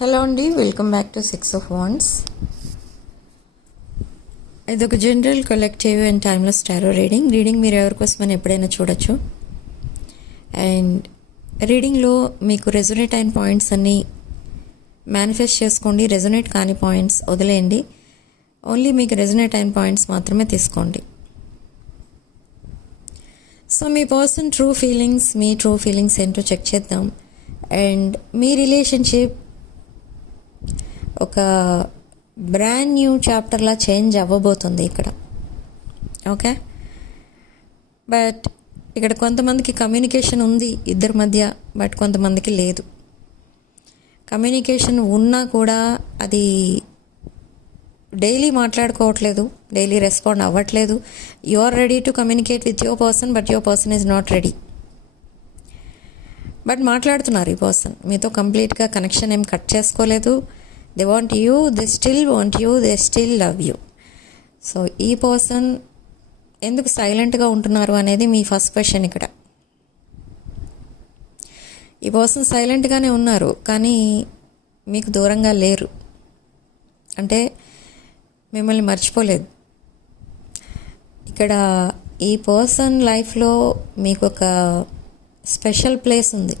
Hello అండి, welcome back to 6 of Wands. ఇది ఒక general collective and timeless tarot reading మీరు ఎవరికోసమని ఎప్పుడైనా చూడొచ్చు. అండ్ రీడింగ్లో మీకు రెజొనేట్ అయిన పాయింట్స్ అన్నీ మేనిఫెస్ట్ చేసుకోండి. రెజొనేట్ కాని పాయింట్స్ వదిలేయండి. ఓన్లీ మీకు రెజొనేట్ అయిన పాయింట్స్ మాత్రమే తీసుకోండి. సో మీ పర్సన్ ట్రూ ఫీలింగ్స్ ఏంటో చెక్ చేద్దాం. అండ్ మీ రిలేషన్షిప్ ఒక బ్రాండ్ న్యూ చాప్టర్లా చేంజ్ అవ్వబోతుంది ఇక్కడ. ఓకే, బట్ ఇక్కడ కొంతమందికి కమ్యూనికేషన్ ఉంది ఇద్దరి మధ్య, బట్ కొంతమందికి లేదు. కమ్యూనికేషన్ ఉన్నా కూడా అది డైలీ మాట్లాడుకోవట్లేదు, డైలీ రెస్పాండ్ అవ్వట్లేదు. You are ready to communicate with your person, but your person is not ready. But మాట్లాడుతున్నారు ఈ పర్సన్ మీతో, కంప్లీట్గా కనెక్షన్ ఏం కట్ చేసుకోలేదు. They want you, they still want you, they still love you. So ఈ person ఎందుకు సైలెంట్గా ఉంటున్నారు అనేది మీ ఫస్ట్ క్వశ్చన్ ఇక్కడ. ఈ పర్సన్ సైలెంట్గానే ఉన్నారు, కానీ మీకు దూరంగా లేరు. అంటే మిమ్మల్ని మర్చిపోలేదు. ఇక్కడ ఈ పర్సన్ లైఫ్లో మీకు ఒక స్పెషల్ ప్లేస్ ఉంది.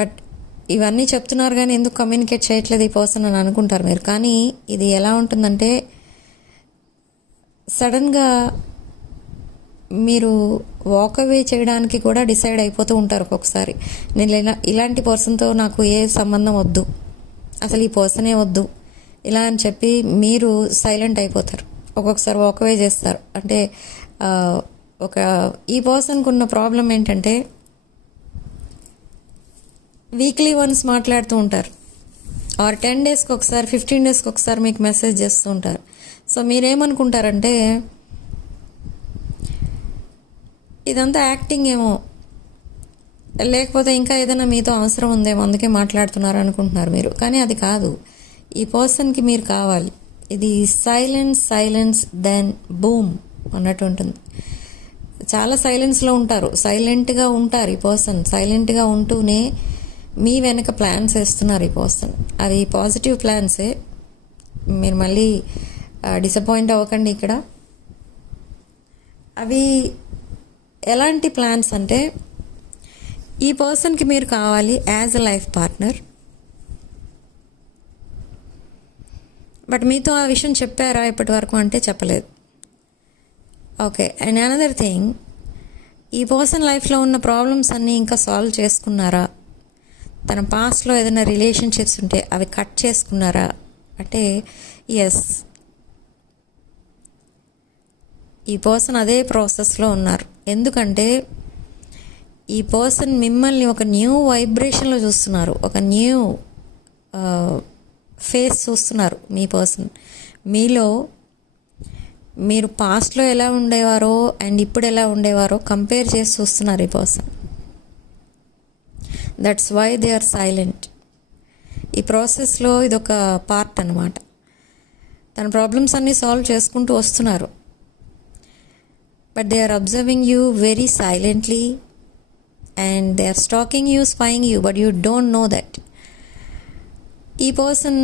బట్ ఇవన్నీ చెప్తున్నారు కానీ ఎందుకు కమ్యూనికేట్ చేయట్లేదు ఈ పర్సన్ అని అనుకుంటారు మీరు. కానీ ఇది ఎలా ఉంటుందంటే, సడన్గా మీరు వాక్ అవే చేయడానికి కూడా డిసైడ్ అయిపోతూ ఉంటారు ఒక్కొక్కసారి. నేను ఇలాంటి పర్సన్తో నాకు ఏ సంబంధం వద్దు, అసలు ఈ పర్సనే వద్దు ఇలా అని చెప్పి మీరు సైలెంట్ అయిపోతారు. ఒక్కొక్కసారి వాక్ అవే చేస్తారు. అంటే ఈ పర్సన్కి ఉన్న ప్రాబ్లం ఏంటంటే, వీక్లీ వన్స్ మాట్లాడుతూ ఉంటారు, ఆర్ 10 డేస్కి ఒకసారి 15 డేస్కి ఒకసారి మీకు మెసేజ్ చేస్తూ ఉంటారు. సో మీరేమనుకుంటారంటే ఇదంతా యాక్టింగ్ ఏమో, లేకపోతే ఇంకా ఏదైనా మీతో అవసరం ఉందేమో అందుకే మాట్లాడుతున్నారు అనుకుంటున్నారు మీరు. కానీ అది కాదు, ఈ పర్సన్కి మీరు కావాలి. ఇది సైలెన్స్ దెన్ బూమ్ అన్నట్టు ఉంటుంది. చాలా సైలెన్స్లో ఉంటారు, సైలెంట్గా ఉంటారు ఈ పర్సన్. సైలెంట్గా ఉంటూనే మీ వెనక ప్లాన్స్ వేస్తున్నారు ఈ పర్సన్. అవి పాజిటివ్ ప్లాన్సే, మీరు మళ్ళీ డిసప్పాయింట్ అవ్వకండి ఇక్కడ. అవి ఎలాంటి ప్లాన్స్ అంటే, ఈ పర్సన్కి మీరు కావాలి as a life partner. But మీతో ఆ విషయం చెప్పారా ఇప్పటి వరకు అంటే చెప్పలేదు. ఓకే, అండ్ అనదర్ థింగ్, ఈ పర్సన్ లైఫ్లో ఉన్న ప్రాబ్లమ్స్ అన్నీ ఇంకా సాల్వ్ చేసుకున్నారా? తన పాస్ట్లో ఏదైనా రిలేషన్షిప్స్ ఉంటే అవి కట్ చేసుకున్నారా అంటే ఎస్, ఈ పర్సన్ అదే ప్రాసెస్లో ఉన్నారు. ఎందుకంటే ఈ పర్సన్ మిమ్మల్ని ఒక న్యూ వైబ్రేషన్లో చూస్తున్నారు, ఒక న్యూ ఫేస్ చూస్తున్నారు. మీ పర్సన్ మీలో, మీరు పాస్ట్లో ఎలా ఉండేవారో అండ్ ఇప్పుడు ఎలా ఉండేవారో కంపేర్ చేసి చూస్తున్నారు ఈ person. That's why they are silent. ఈ ప్రాసెస్లో ఇదొక పార్ట్ అన్నమాట. తన ప్రాబ్లమ్స్ అన్నీ సాల్వ్ చేసుకుంటూ వస్తున్నారు, but they are observing you very silently and they are stalking you, spying you, but you don't know that. ఈ పర్సన్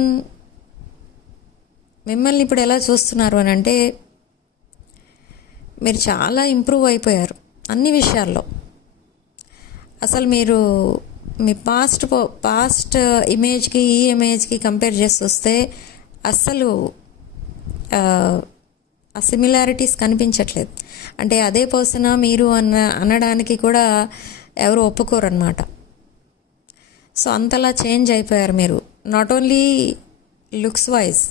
మిమ్మల్ని ఇప్పుడు ఎలా చూస్తున్నారు అని అంటే, మీరు చాలా ఇంప్రూవ్ అయిపోయారు అన్ని విషయాల్లో. అసలు మీరు మీ పాస్ట్ ఇమేజ్కి ఈ ఇమేజ్కి కంపేర్ చేసి వస్తే అస్సలు ఆ సిమిలారిటీస్ కనిపించట్లేదు. అంటే అదే పర్సనా మీరు అనడానికి కూడా ఎవరు ఒప్పుకోరు అన్నమాట. సో అంతలా చేంజ్ అయిపోయారు మీరు. Not only looks wise,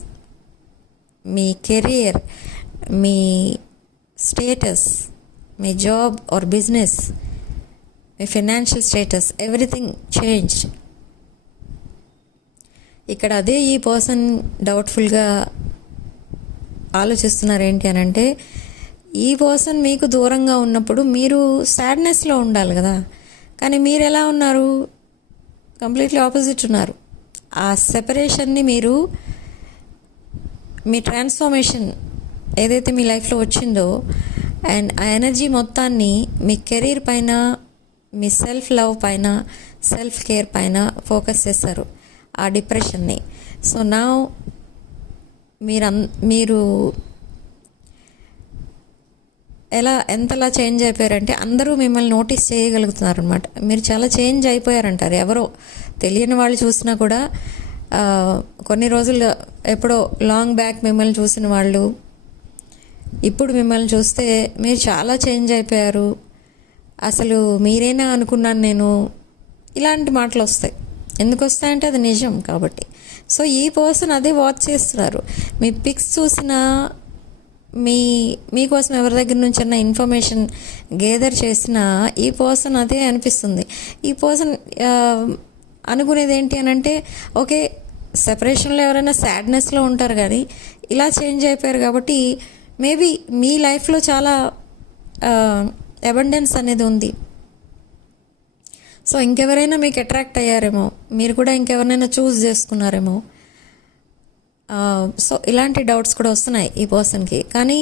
me career, me status, me job or business, me financial status, everything changed. ఇక్కడ అదే ఈ పర్సన్ డౌట్ఫుల్గా ఆలోచిస్తున్నారు ఏంటి అని అంటే, ఈ పర్సన్ మీకు దూరంగా ఉన్నప్పుడు మీరు సాడ్నెస్లో ఉండాలి కదా, కానీ మీరు ఎలా ఉన్నారు? కంప్లీట్లీ ఆపోజిట్ ఉన్నారు. ఆ సెపరేషన్ని మీరు, మీ ట్రాన్స్ఫర్మేషన్ ఏదైతే మీ లైఫ్లో వచ్చిందో అండ్ ఆ ఎనర్జీ మొత్తాన్ని మీ కెరీర్ పైన, మీ సెల్ఫ్ లవ్ పైన, సెల్ఫ్ కేర్ పైన ఫోకస్ చేశారు, ఆ డిప్రెషన్ని. సో నా మీరు ఎంతలా చేంజ్ అయిపోయారంటే అందరూ మిమ్మల్ని నోటీస్ చేయగలుగుతున్నారు అనమాట. మీరు చాలా చేంజ్ అయిపోయారంటారు. ఎవరో తెలియని వాళ్ళు చూసినా కూడా కొన్ని రోజులు ఎప్పుడో లాంగ్ బ్యాక్ మిమ్మల్ని చూసిన వాళ్ళు ఇప్పుడు మిమ్మల్ని చూస్తే మీరు చాలా చేంజ్ అయిపోయారు, అసలు మీరేనా అనుకున్నాను నేను, ఇలాంటి మాటలు వస్తాయి. ఎందుకు వస్తాయంటే అది నిజం కాబట్టి. సో ఈ పర్సన్ అదే వాచ్ చేస్తున్నారు. మీ పిక్స్ చూసినా మీకోసం ఎవరి దగ్గర నుంచి అన్న ఇన్ఫర్మేషన్ గేదర్ చేసినా ఈ పర్సన్ అదే అనిపిస్తుంది. ఈ పర్సన్ అనుకునేది ఏంటి అని అంటే, ఓకే సెపరేషన్లో ఎవరైనా సాడ్నెస్లో ఉంటారు కానీ ఇలా చేంజ్ అయిపోయారు కాబట్టి మేబీ మీ లైఫ్లో చాలా అబండెన్స్ అనేది ఉంది. సో ఇంకెవరైనా మీకు అట్రాక్ట్ అయ్యారేమో, మీరు కూడా ఇంకెవరినైనా చూస్ చేసుకున్నారేమో. సో ఇలాంటి డౌట్స్ కూడా వస్తున్నాయి ఈ పర్సన్కి. కానీ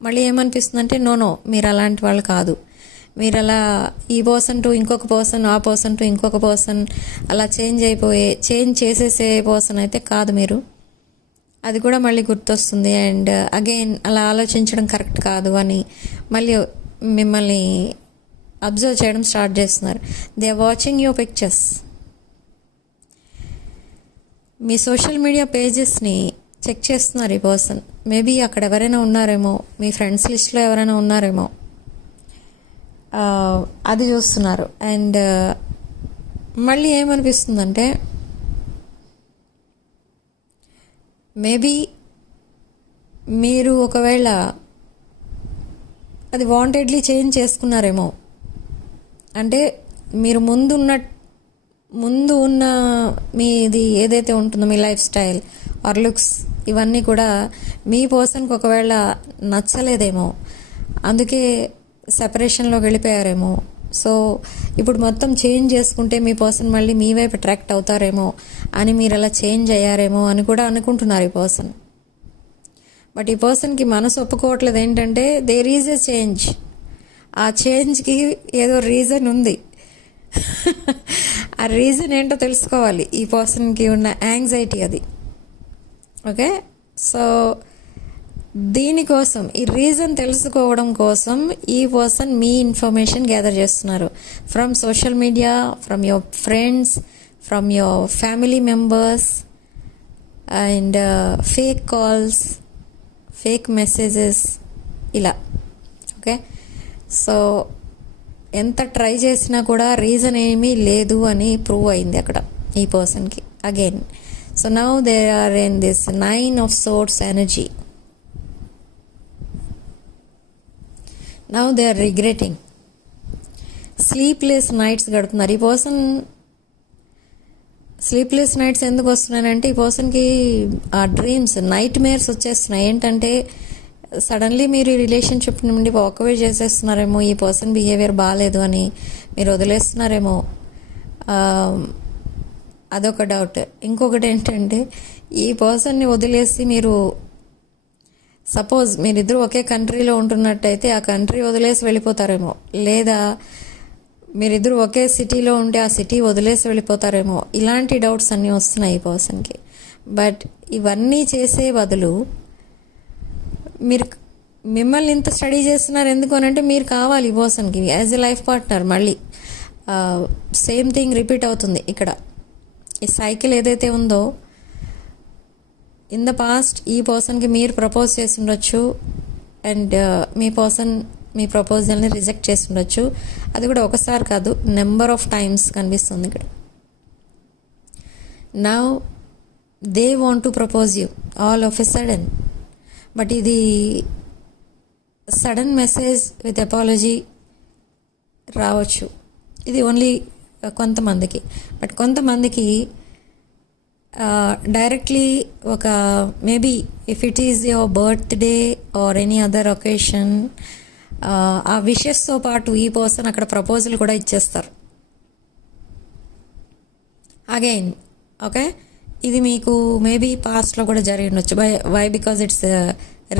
మళ్ళీ ఏమనిపిస్తుందంటే నో మీరు అలాంటి వాళ్ళు కాదు. మీరు అలా ఈ పర్సన్ టు ఇంకొక పర్సన్, ఆ పర్సన్ టు ఇంకొక పర్సన్ అలా చేంజ్ చేసేసే పర్సన్ అయితే కాదు మీరు. అది కూడా మళ్ళీ గుర్తొస్తుంది. అండ్ అగైన్ అలా ఆలోచించడం కరెక్ట్ కాదు అని మళ్ళీ మిమ్మల్ని అబ్జర్వ్ చేయడం స్టార్ట్ చేస్తున్నారు. They are watching your pictures. మీ సోషల్ మీడియా పేజెస్ని చెక్ చేస్తున్నారు ఈ పర్సన్. మేబీ అక్కడ ఎవరైనా ఉన్నారేమో, మీ ఫ్రెండ్స్ లిస్ట్లో ఎవరైనా ఉన్నారేమో, అది చూస్తున్నారు. అండ్ మళ్ళీ ఏమనిపిస్తుందంటే మేబీ మీరు ఒకవేళ అది వాంటెడ్లీ చేంజ్ చేసుకున్నారేమో. అంటే మీరు ముందు ఉన్న మీది ఏదైతే ఉంటుందో మీ లైఫ్ స్టైల్ ఆర్ లుక్స్ ఇవన్నీ కూడా మీ పర్సన్కి ఒకవేళ నచ్చలేదేమో, అందుకే సెపరేషన్లోకి వెళ్ళిపోయారేమో. సో ఇప్పుడు మొత్తం చేంజ్ చేసుకుంటే మీ పర్సన్ మళ్ళీ మీ వైపు అట్రాక్ట్ అవుతారేమో అని మీరు అలా చేంజ్ అయ్యారేమో అని కూడా అనుకుంటున్నారు ఈ పర్సన్. బట్ ఈ పర్సన్కి మనసు ఒప్పుకోవట్లేదు. ఏంటంటే దేర్ ఈజ్ ఎ చేంజ్. ఆ చేంజ్కి ఏదో రీజన్ ఉంది. ఆ రీజన్ ఏంటో తెలుసుకోవాలి. ఈ పర్సన్కి ఉన్న యాంగ్జైటీ అది. ఓకే, సో దీనికోసం ఈ రీజన్ తెలుసుకోవడం కోసం ఈ పర్సన్ మీ ఇన్ఫర్మేషన్ గ్యాదర్ చేస్తున్నారు from social media, from your friends, from your family members and fake calls, fake messages ఇలా. ఓకే, సో ఎంత ట్రై చేసినా కూడా రీజన్ ఏమీ లేదు అని ప్రూవ్ అయింది అక్కడ ఈ పర్సన్కి again. So now they are in this 9 of Swords energy. Now they are regretting. Sleepless nights గడుపుతున్నారు ఈ పర్సన్. స్లీప్లెస్ నైట్స్ ఎందుకు వస్తున్నాయంటే ఈ పర్సన్కి ఆ డ్రీమ్స్, నైట్ మేర్స్ వచ్చేస్తున్నాయి. ఏంటంటే సడన్లీ మీరు ఈ రిలేషన్షిప్ నుండి వాకవే చేసేస్తున్నారేమో, ఈ పర్సన్ బిహేవియర్ బాగాలేదు అని మీరు వదిలేస్తున్నారేమో, అదొక డౌట్. ఇంకొకటి ఏంటంటే ఈ పర్సన్ని వదిలేసి మీరు సపోజ్ మీరిద్దరూ ఒకే కంట్రీలో ఉంటున్నట్టయితే ఆ కంట్రీ వదిలేసి వెళ్ళిపోతారేమో, లేదా మీరిద్దరూ ఒకే సిటీలో ఉంటే ఆ సిటీ వదిలేసి వెళ్ళిపోతారేమో. ఇలాంటి డౌట్స్ అన్నీ వస్తున్నాయి ఈ పర్సన్కి. బట్ ఇవన్నీ చేసే బదులు మిమ్మల్ని ఇంత స్టడీ చేస్తున్నారు ఎందుకు అని అంటే మీరు కావాలి ఈ పర్సన్కి యాజ్ ఎ లైఫ్ పార్ట్నర్. మళ్ళీ సేమ్ థింగ్ రిపీట్ అవుతుంది ఇక్కడ. ఈ సైకిల్ ఏదైతే ఉందో ఇన్ ద పాస్ట్ ఈ పర్సన్కి మీరు ప్రపోజ్ చేసి ఉండొచ్చు అండ్ మీ పర్సన్ మీ ప్రపోజల్ని రిజెక్ట్ చేసి ఉండొచ్చు. అది కూడా ఒకసారి కాదు, నెంబర్ ఆఫ్ టైమ్స్ కనిపిస్తుంది ఇక్కడ. Now they want to propose you all of a sudden. But ఇది సడన్ మెసేజ్ విత్ అపాలజీ రావచ్చు. ఇది ఓన్లీ కొంతమందికి. బట్ కొంతమందికి డైరెక్ట్లీ ఒక maybe if it is your birthday or any other occasion, ఆ విషెస్తో పాటు ఈ పర్సన్ అక్కడ ప్రపోజల్ కూడా ఇచ్చేస్తారు అగైన్. ఓకే, ఇది మీకు మేబీ పాస్ట్లో కూడా జరిగి ఉండొచ్చు. Why because it's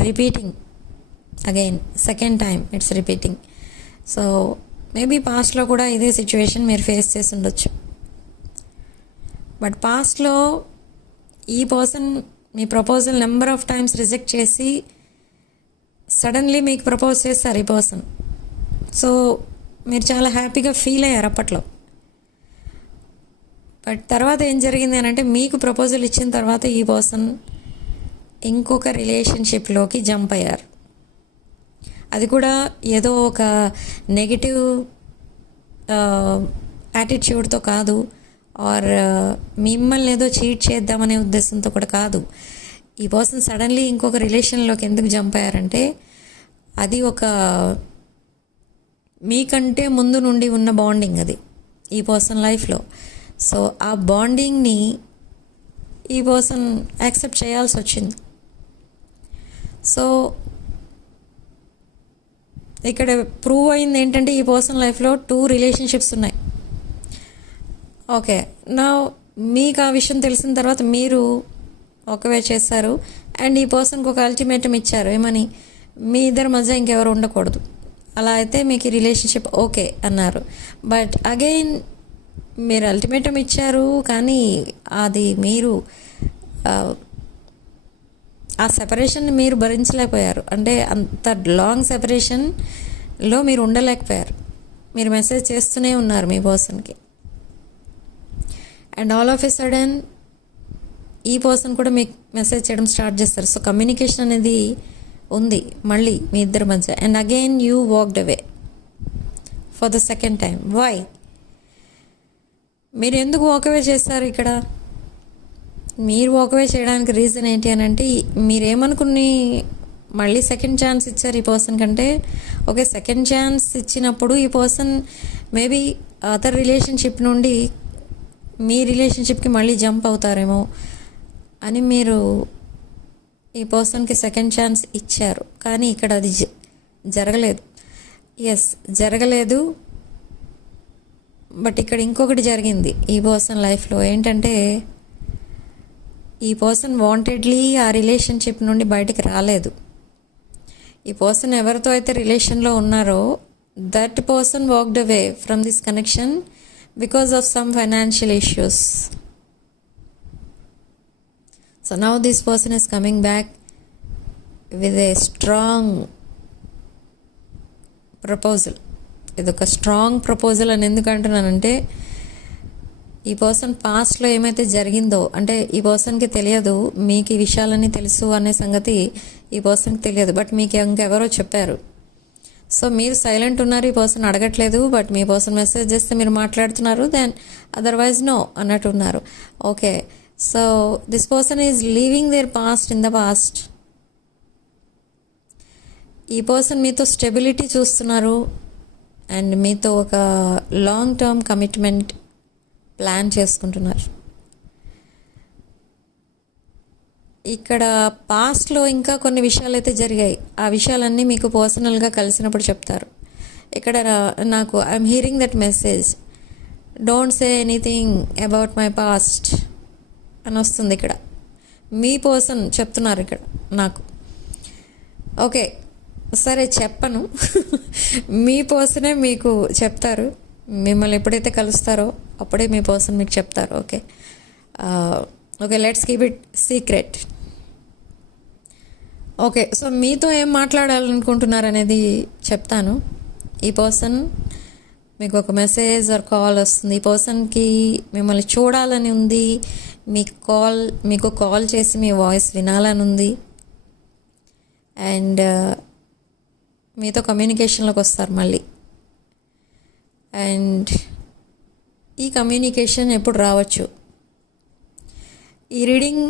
repeating again, second time it's repeating. So maybe పాస్ట్లో కూడా ఇదే సిచ్యువేషన్ మీరు ఫేస్ చేసి ఉండొచ్చు. బట్ పాస్ట్లో ఈ person me proposal number of times reject చేసి సడన్లీ మీకు ప్రపోజ్ చేస్తారు ఈ పర్సన్. సో మీరు చాలా హ్యాపీగా ఫీల్ అయ్యారు అప్పట్లో. బట్ తర్వాత ఏం జరిగింది అని అంటే, మీకు ప్రపోజల్ ఇచ్చిన తర్వాత ఈ పర్సన్ ఇంకొక రిలేషన్షిప్లోకి జంప్ అయ్యారు. అది కూడా ఏదో ఒక నెగిటివ్ యాటిట్యూడ్తో కాదు, ఆర్ మిమ్మల్ని ఏదో చీట్ చేద్దామనే ఉద్దేశంతో కూడా కాదు. ఈ పర్సన్ సడన్లీ ఇంకొక రిలేషన్లోకి ఎందుకు జంప్ అయ్యారంటే, అది ఒక మీకంటే ముందు నుండి ఉన్న బాండింగ్ అది ఈ పర్సన్ లైఫ్లో. సో ఆ బాండింగ్ని ఈ పర్సన్ యాక్సెప్ట్ చేయాల్సి వచ్చింది. సో ఇక్కడ ప్రూవ్ అయింది ఏంటంటే, ఈ పర్సన్ లైఫ్లో 2 రిలేషన్షిప్స్ ఉన్నాయి. ఓకే, నా మీకు ఆ విషయం తెలిసిన తర్వాత మీరు ఒకవే చేస్తారు అండ్ ఈ పర్సన్కి ఒక అల్టిమేటం ఇచ్చారు. ఏమని? మీ ఇద్దరి మధ్య ఇంకెవరు ఉండకూడదు. అలా అయితే మీకు ఈ రిలేషన్షిప్ ఓకే అన్నారు. బట్ అగైన్ మీరు అల్టిమేటం ఇచ్చారు, కానీ అది మీరు ఆ సెపరేషన్ మీరు భరించలేకపోయారు. అంటే అంత లాంగ్ సెపరేషన్లో మీరు ఉండలేకపోయారు. మీరు మెసేజ్ చేస్తూనే ఉన్నారు మీ పర్సన్కి. And all of a sudden ఈ పర్సన్ కూడా మీకు మెసేజ్ చేయడం స్టార్ట్ చేస్తారు. సో కమ్యూనికేషన్ అనేది ఉంది మళ్ళీ మీ ఇద్దరి మధ్య. And again you walked away for the second time. Why? మీరు ఎందుకు వాకవే చేస్తారు ఇక్కడ? మీరు వాకవే చేయడానికి రీజన్ ఏంటి అని అంటే, మీరేమనుకుని మళ్ళీ సెకండ్ ఛాన్స్ ఇచ్చారు ఈ పర్సన్ కంటే. ఓకే, సెకండ్ ఛాన్స్ ఇచ్చినప్పుడు ఈ పర్సన్ మేబీ అదర్ రిలేషన్షిప్ నుండి మీ రిలేషన్షిప్కి మళ్ళీ జంప్ అవుతారేమో అని మీరు ఈ పర్సన్కి సెకండ్ ఛాన్స్ ఇచ్చారు. కానీ ఇక్కడ అది జరగలేదు. ఎస్, జరగలేదు. బట్ ఇక్కడ ఇంకొకటి జరిగింది ఈ పర్సన్ లైఫ్లో. ఏంటంటే, ఈ పర్సన్ వాంటెడ్లీ ఆ రిలేషన్షిప్ నుండి బయటికి రాలేదు. ఈ పర్సన్ ఎవరితో అయితే రిలేషన్లో ఉన్నారో that person walked away from this connection because of some financial issues. So now this person is coming back with a strong proposal. ఇదొక స్ట్రాంగ్ ప్రపోజల్ అని ఎందుకు అంటున్నానంటే, ఈ పర్సన్ పాస్ట్లో ఏమైతే జరిగిందో, అంటే ఈ పర్సన్కి తెలియదు మీకు ఈ విషయాలన్నీ తెలుసు అనే సంగతి ఈ పర్సన్కి తెలియదు, బట్ మీకు ఇంకెవరో చెప్పారు. సో మీరు సైలెంట్ ఉన్నారు, ఈ పర్సన్ అడగట్లేదు. బట్ మీ పర్సన్ మెసేజ్ చేస్తే మీరు మాట్లాడుతున్నారు, దెన్ అదర్వైజ్ నో అన్నట్టు ఉన్నారు. Okay, so this person is leaving their past in the past. ఈ పర్సన్ మీతో స్టెబిలిటీ చూస్తున్నారు అండ్ మీతో ఒక లాంగ్ టర్మ్ కమిట్మెంట్ ప్లాన్ చేసుకుంటున్నారు. ఇక్కడ పాస్ట్లో ఇంకా కొన్ని విషయాలు అయితే జరిగాయి. ఆ విషయాలన్నీ మీకు పర్సనల్గా కలిసినప్పుడు చెప్తారు. ఇక్కడ నాకు I'm hearing that message, don't say anything about my past అని వస్తుంది. ఇక్కడ మీ పర్సన్ చెప్తున్నారు ఇక్కడ నాకు. ఓకే, సరే చెప్పను. మీ పర్సనే మీకు చెప్తారు. మిమ్మల్ని ఎప్పుడైతే కలుస్తారో అప్పుడే మీ పర్సన్ మీకు చెప్తారు. Okay okay, let's keep it secret. Okay, so మీతో ఏం మాట్లాడాలనుకుంటున్నారు అనేది చెప్తాను. ఈ పర్సన్ మీకు ఒక మెసేజ్ ఆర్ కాల్ వస్తుంది. ఈ పర్సన్కి మిమ్మల్ని చూడాలని ఉంది, మీకు కాల్ చేసి మీ వాయిస్ వినాలని ఉంది అండ్ మీతో కమ్యూనికేషన్లోకి వస్తారు మళ్ళీ. అండ్ ఈ కమ్యూనికేషన్ ఎప్పుడు రావచ్చు? ఈ రీడింగ్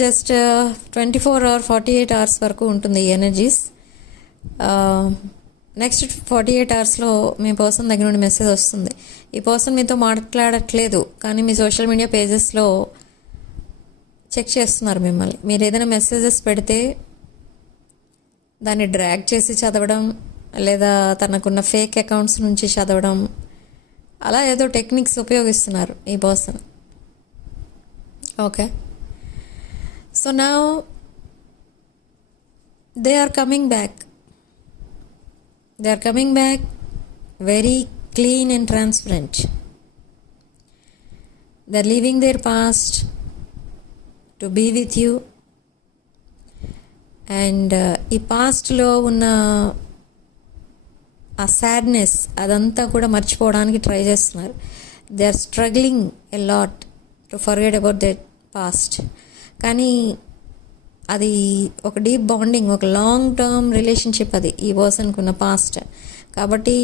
జస్ట్ 24 or 48 hours వరకు ఉంటుంది ఈ ఎనర్జీస్. నెక్స్ట్ 48 hours మీ పర్సన్ దగ్గర నుండి మెసేజ్ వస్తుంది. ఈ పర్సన్ మీతో మాట్లాడట్లేదు, కానీ మీ సోషల్ మీడియా పేజెస్లో చెక్ చేస్తున్నారు మిమ్మల్ని. మీరు ఏదైనా మెసేజెస్ పెడితే దాన్ని డ్రాగ్ చేసి చదవడం, లేదా తనకున్న ఫేక్ అకౌంట్స్ నుంచి చదవడం, అలా ఏదో టెక్నిక్స్ ఉపయోగిస్తున్నారు ఈ person. Okay, so now they are coming back. They are coming back very clean and transparent. They are leaving their past to be with you. And ఈ పాస్ట్లో ఉన్న ఆ సాడ్నెస్ అదంతా కూడా మర్చిపోవడానికి ట్రై చేస్తున్నారు. They are struggling a lot to forget about that past. కానీ అది ఒక డీప్ బాండింగ్, ఒక లాంగ్ టర్మ్ రిలేషన్షిప్ అది ఈ పర్సన్కి ఉన్న పాస్ట్. కాబట్టి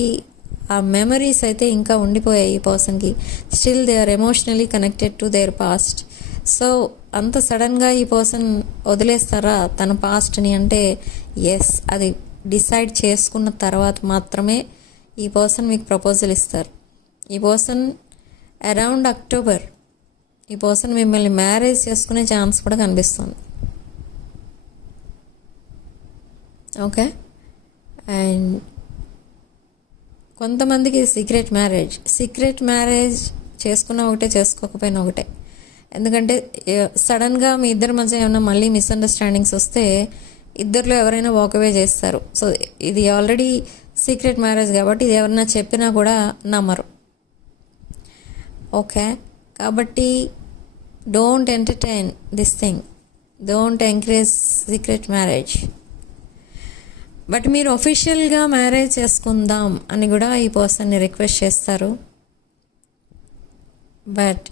ఆ మెమరీస్ అయితే ఇంకా ఉండిపోయాయి ఈ పర్సన్కి. Still they are emotionally connected to their past. So అంత సడన్గా ఈ పర్సన్ వదిలేస్తారా తన పాస్ట్ని అంటే ఎస్, అది డిసైడ్ చేసుకున్న తర్వాత మాత్రమే ఈ పర్సన్ మీకు ప్రపోజల్ ఇస్తారు. ఈ పర్సన్ అరౌండ్ అక్టోబర్ ఈ పర్సన్ మిమ్మల్ని మ్యారేజ్ చేసుకునే ఛాన్స్ కూడా కనిపిస్తుంది. ఓకే. అండ్ కొంతమందికి సీక్రెట్ మ్యారేజ్ చేసుకున్న ఒకటే, చేసుకోకపోయినా ఒకటే. ఎందుకంటే సడన్గా మీ ఇద్దరి మధ్య ఏమైనా మళ్ళీ మిస్అండర్స్టాండింగ్స్ వస్తే ఇద్దరిలో ఎవరైనా వాకవే చేస్తారు. సో ఇది ఆల్రెడీ సీక్రెట్ మ్యారేజ్ కాబట్టి ఇది ఎవరైనా చెప్పినా కూడా నమ్మరు. ఓకే. కాబట్టి don't entertain this thing, don't encourage secret marriage. But మీరు ఒఫిషియల్గా మ్యారేజ్ చేసుకుందాం అని కూడా ఈ పర్సన్ని రిక్వెస్ట్ చేస్తారు. బట్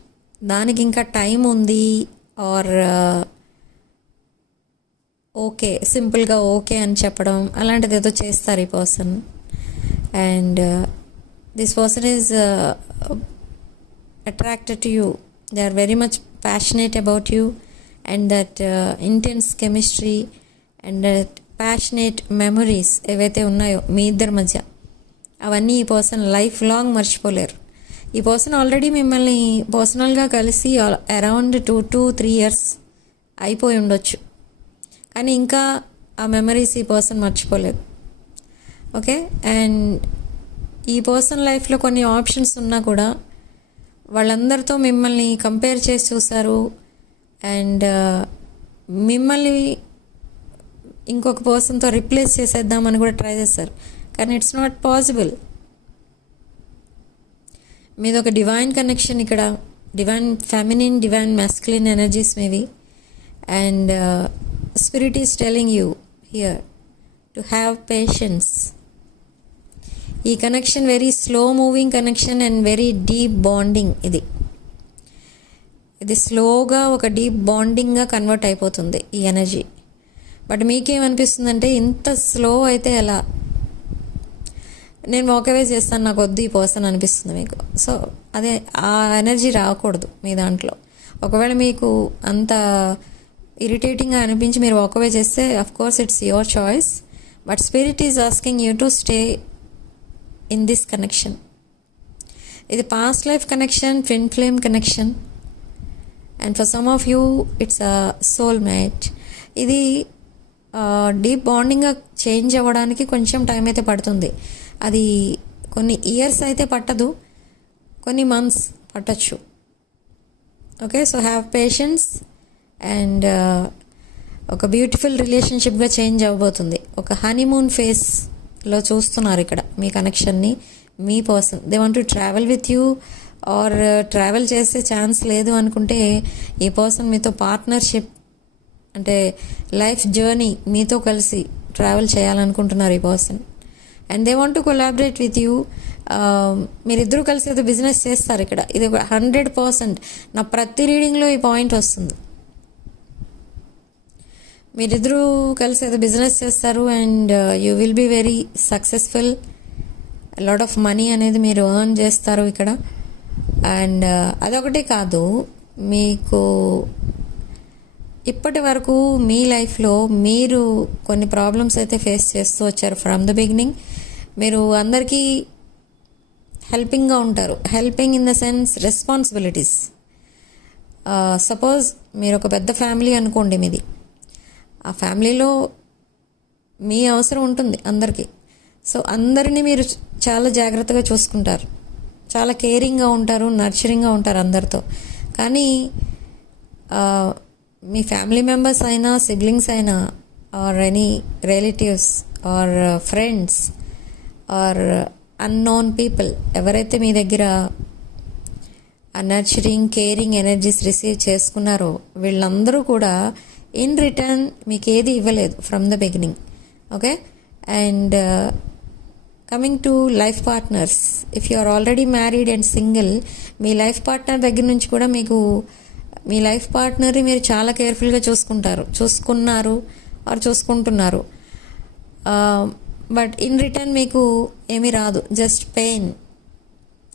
దానికి ఇంకా టైం ఉంది. ఆర్ ఓకే, సింపుల్గా ఓకే అని చెప్పడం అలాంటిది ఏదో చేస్తారు ఈ person. And this person is attracted to you. They are very much passionate about you and that intense chemistry and that passionate memories ఏవైతే ఉన్నాయో మీ ఇద్దరి మధ్య, అవన్నీ ఈ పర్సన్ లైఫ్ లాంగ్ మర్చిపోలేరు. ఈ పర్సన్ ఆల్రెడీ మిమ్మల్ని పర్సనల్గా కలిసి అరౌండ్ 2 to 3 years అయిపోయి ఉండొచ్చు. కానీ ఇంకా ఆ మెమరీస్ ఈ పర్సన్ మర్చిపోలేదు. ఓకే. అండ్ ఈ పర్సన్ లైఫ్లో కొన్ని ఆప్షన్స్ ఉన్నా కూడా వాళ్ళందరితో మిమ్మల్ని కంపేర్ చేసి చూశారు. అండ్ మిమ్మల్ని ఇంకొక పర్సన్తో రిప్లేస్ చేసేద్దామని కూడా ట్రై చేస్తారు. కానీ ఇట్స్ నాట్ పాసిబుల్. మీది ఒక డివైన్ కనెక్షన్ ఇక్కడ, divine feminine, divine masculine energies మీవి. And spirit is telling you here to have patience. ఈ connection very slow moving connection and very deep bonding. ఇది స్లోగా ఒక డీప్ బాండింగ్గా కన్వర్ట్ అయిపోతుంది ఈ ఎనర్జీ. బట్ మీకేమనిపిస్తుందంటే ఇంత స్లో అయితే ఎలా, నేను వాకవే చేస్తాను, నాకు వద్దు ఈ పర్సన్ అనిపిస్తుంది మీకు. సో అదే ఆ ఎనర్జీ రాకూడదు మీ దాంట్లో. ఒకవేళ మీకు అంత ఇరిటేటింగ్గా అనిపించి మీరు వాకవే చేస్తే of course it's your choice. But spirit is asking you to stay in this connection. ఇది past life connection, twin flame connection. And for some of you it's a soul mate. ఇది deep బాండింగ్గా change అవ్వడానికి కొంచెం time అయితే పడుతుంది. అది కొన్ని years అయితే పట్టదు, కొన్ని మంత్స్ పట్టచ్చు. Okay. So have patience. And ఒక బ్యూటిఫుల్ రిలేషన్షిప్గా చేంజ్ అవ్వబోతుంది. ఒక హనీమూన్ ఫేస్లో చూస్తున్నారు ఇక్కడ మీ కనెక్షన్ని. మీ person they want to travel with you or travel చేసే ఛాన్స్ లేదు అనుకుంటే ఈ పర్సన్ మీతో పార్ట్నర్షిప్ అంటే లైఫ్ జర్నీ మీతో కలిసి ట్రావెల్ చేయాలనుకుంటున్నారు ఈ person. And they want to collaborate with you. మీరిద్దరూ కలిసి ఏదో బిజినెస్ చేస్తారు ఇక్కడ. ఇది 100% నా ప్రతి రీడింగ్లో ఈ పాయింట్ వస్తుంది. మీరిద్దరూ కలిసి ఏదో బిజినెస్ చేస్తారు and you will be very successful. Lot of money అనేది మీరు ఎర్న్ చేస్తారు ఇక్కడ. అండ్ అదొకటే కాదు, మీకు ఇప్పటి వరకు మీ లైఫ్లో మీరు కొన్ని ప్రాబ్లమ్స్ అయితే ఫేస్ చేస్తూ వచ్చారు ఫ్రమ్ ద బిగినింగ్. మీరు అందరికీ హెల్పింగ్గా ఉంటారు. Helping in the sense responsibilities. Suppose మీరు ఒక పెద్ద ఫ్యామిలీ అనుకోండి మీది. ఆ ఫ్యామిలీలో మీ అవసరం ఉంటుంది అందరికీ. సో అందరినీ మీరు చాలా జాగ్రత్తగా చూసుకుంటారు, చాలా కేరింగ్గా ఉంటారు, నర్చరింగ్గా ఉంటారు అందరితో. కానీ మీ ఫ్యామిలీ మెంబర్స్ అయినా, సిబ్లింగ్స్ అయినా, or any relatives or friends or unknown people ఎవరైతే మీ దగ్గర ఆ నర్చరింగ్ కేరింగ్ ఎనర్జీస్ రిసీవ్ చేసుకున్నారో వీళ్ళందరూ కూడా ఇన్ రిటర్న్ మీకు ఏది ఇవ్వలేదు from the beginning. Okay, and coming to life partners, if you are already married and single, మీ లైఫ్ పార్ట్నర్ దగ్గర నుంచి కూడా మీకు మీ లైఫ్ పార్ట్నర్ని మీరు చాలా కేర్ఫుల్గా చూసుకున్నారు ఆర్ చూసుకుంటున్నారు. బట్ ఇన్ రిటర్న్ మీకు ఏమీ రాదు, జస్ట్ పెయిన్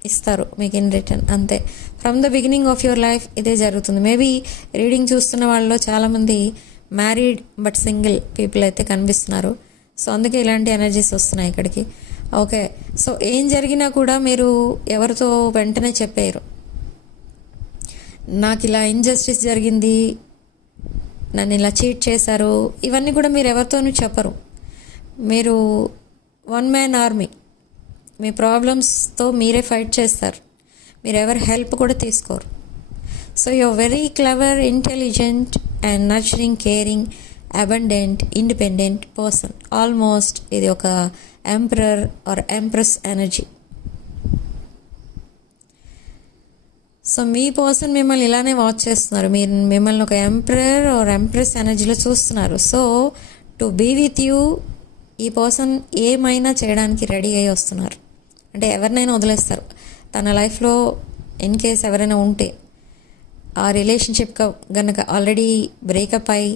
ఇస్తారు మీకు ఇన్ రిటర్న్, అంతే. From the beginning of your life ఇదే జరుగుతుంది. మేబీ రీడింగ్ చూస్తున్న వాళ్ళలో చాలామంది మ్యారీడ్ బట్ సింగిల్ పీపుల్ అయితే కనిపిస్తున్నారు. సో అందుకే ఇలాంటి ఎనర్జీస్ వస్తున్నాయి ఇక్కడికి. ఓకే, సో ఏం జరిగినా కూడా మీరు ఎవరితో వెంటనే చెప్పారు, నాకు ఇలా ఇన్జస్టిస్ జరిగింది, నన్ను ఇలా చీట్ చేశారు, ఇవన్నీ కూడా మీరు ఎవరితోనూ చెప్పరు. మీరు వన్ మ్యాన్ ఆర్మీ, మీ ప్రాబ్లమ్స్తో మీరే ఫైట్ చేస్తారు, మీరు ఎవరి హెల్ప్ కూడా తీసుకోరు. So you are very clever, intelligent and nurturing, caring, abundant, independent person. Almost ఇది ఒక emperor or empress energy. So మీ పర్సన్ మిమ్మల్ని ఇలానే వాచ్ చేస్తున్నారు, మీరు మిమ్మల్ని ఒక ఎంపరర్ ఆర్ ఎంప్రెస్ ఎనర్జీలో చూస్తున్నారు. So to be with you ఈ పర్సన్ ఏమైనా చేయడానికి రెడీ అయ్యి వస్తున్నారు. అంటే ఎవరినైనా వదిలేస్తారు తన లైఫ్లో. ఇన్ కేస్ ఎవరైనా ఉంటే ఆ రిలేషన్షిప్ కనుక ఆల్రెడీ బ్రేకప్ అయి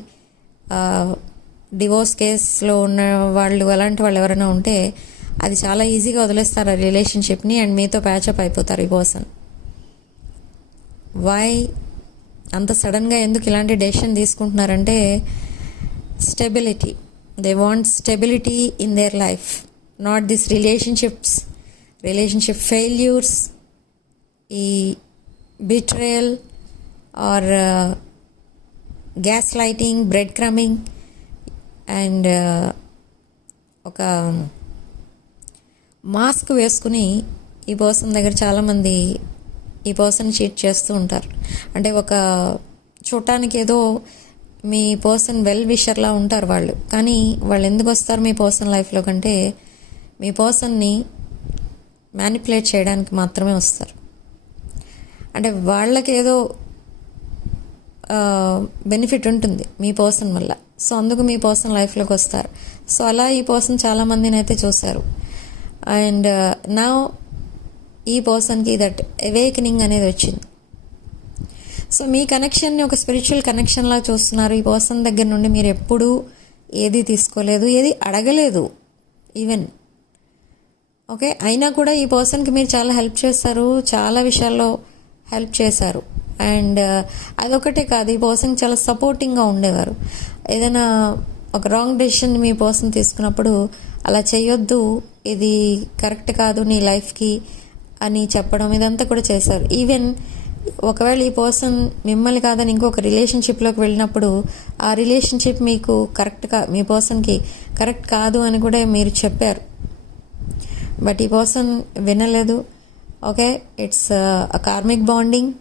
డివోర్స్ కేసులో ఉన్న వాళ్ళు, అలాంటి వాళ్ళు ఎవరైనా ఉంటే అది చాలా ఈజీగా వదిలేస్తారు ఆ రిలేషన్షిప్ని అండ్ మీతో ప్యాచప్ అయిపోతారు ఈ పర్సన్. వై అంత సడన్గా ఎందుకు ఇలాంటి డెసిషన్ తీసుకుంటున్నారంటే stability. They want stability in their life, not this relationship failures, ఈ betrayal or gaslighting, breadcrumbing and ఒక మాస్క్ వేసుకుని ఈ పర్సన్ దగ్గర చాలామంది ఈ పర్సన్ చీట్ చేస్తూ ఉంటారు. అంటే ఒక చూడటానికి ఏదో మీ పర్సన్ వెల్ విషర్లా ఉంటారు వాళ్ళు, కానీ వాళ్ళు ఎందుకు వస్తారు మీ పర్సన్ లైఫ్లో కంటే మీ పర్సన్ని మ్యానిపులేట్ చేయడానికి మాత్రమే వస్తారు. అంటే వాళ్ళకి ఏదో బెనిఫిట్ ఉంటుంది మీ పర్సన్ వల్ల, సో అందుకు మీ పర్సన్ లైఫ్లోకి వస్తారు. సో అలా ఈ పర్సన్ చాలామందిని అయితే చూశారు. అండ్ నా ఈ పర్సన్కి దట్ అవేకనింగ్ అనేది వచ్చింది. సో మీ కనెక్షన్ని ఒక స్పిరిచువల్ కనెక్షన్లా చూస్తున్నారు. ఈ పర్సన్ దగ్గర నుండి మీరు ఎప్పుడూ ఏది తీసుకోలేదు, ఏది అడగలేదు ఈవెన్. ఓకే, అయినా కూడా ఈ పర్సన్కి మీరు చాలా హెల్ప్ చేస్తారు, చాలా విషయాల్లో హెల్ప్ చేశారు. అండ్ అదొకటే కాదు, ఈ పర్సన్కి చాలా సపోర్టింగ్గా ఉండేవారు. ఏదైనా ఒక రాంగ్ డెసిషన్ మీ పర్సన్ తీసుకున్నప్పుడు అలా చేయొద్దు, ఇది కరెక్ట్ కాదు నీ లైఫ్కి అని చెప్పడం, ఇదంతా కూడా చేశారు. ఈవెన్ ఒకవేళ ఈ పర్సన్ మిమ్మల్ని కాదని ఇంకొక రిలేషన్షిప్లోకి వెళ్ళినప్పుడు ఆ రిలేషన్షిప్ మీకు మీ పర్సన్కి కరెక్ట్ కాదు అని కూడా మీరు చెప్పారు. బట్ ఈ పర్సన్ వినలేదు. Okay, it's karmic bonding.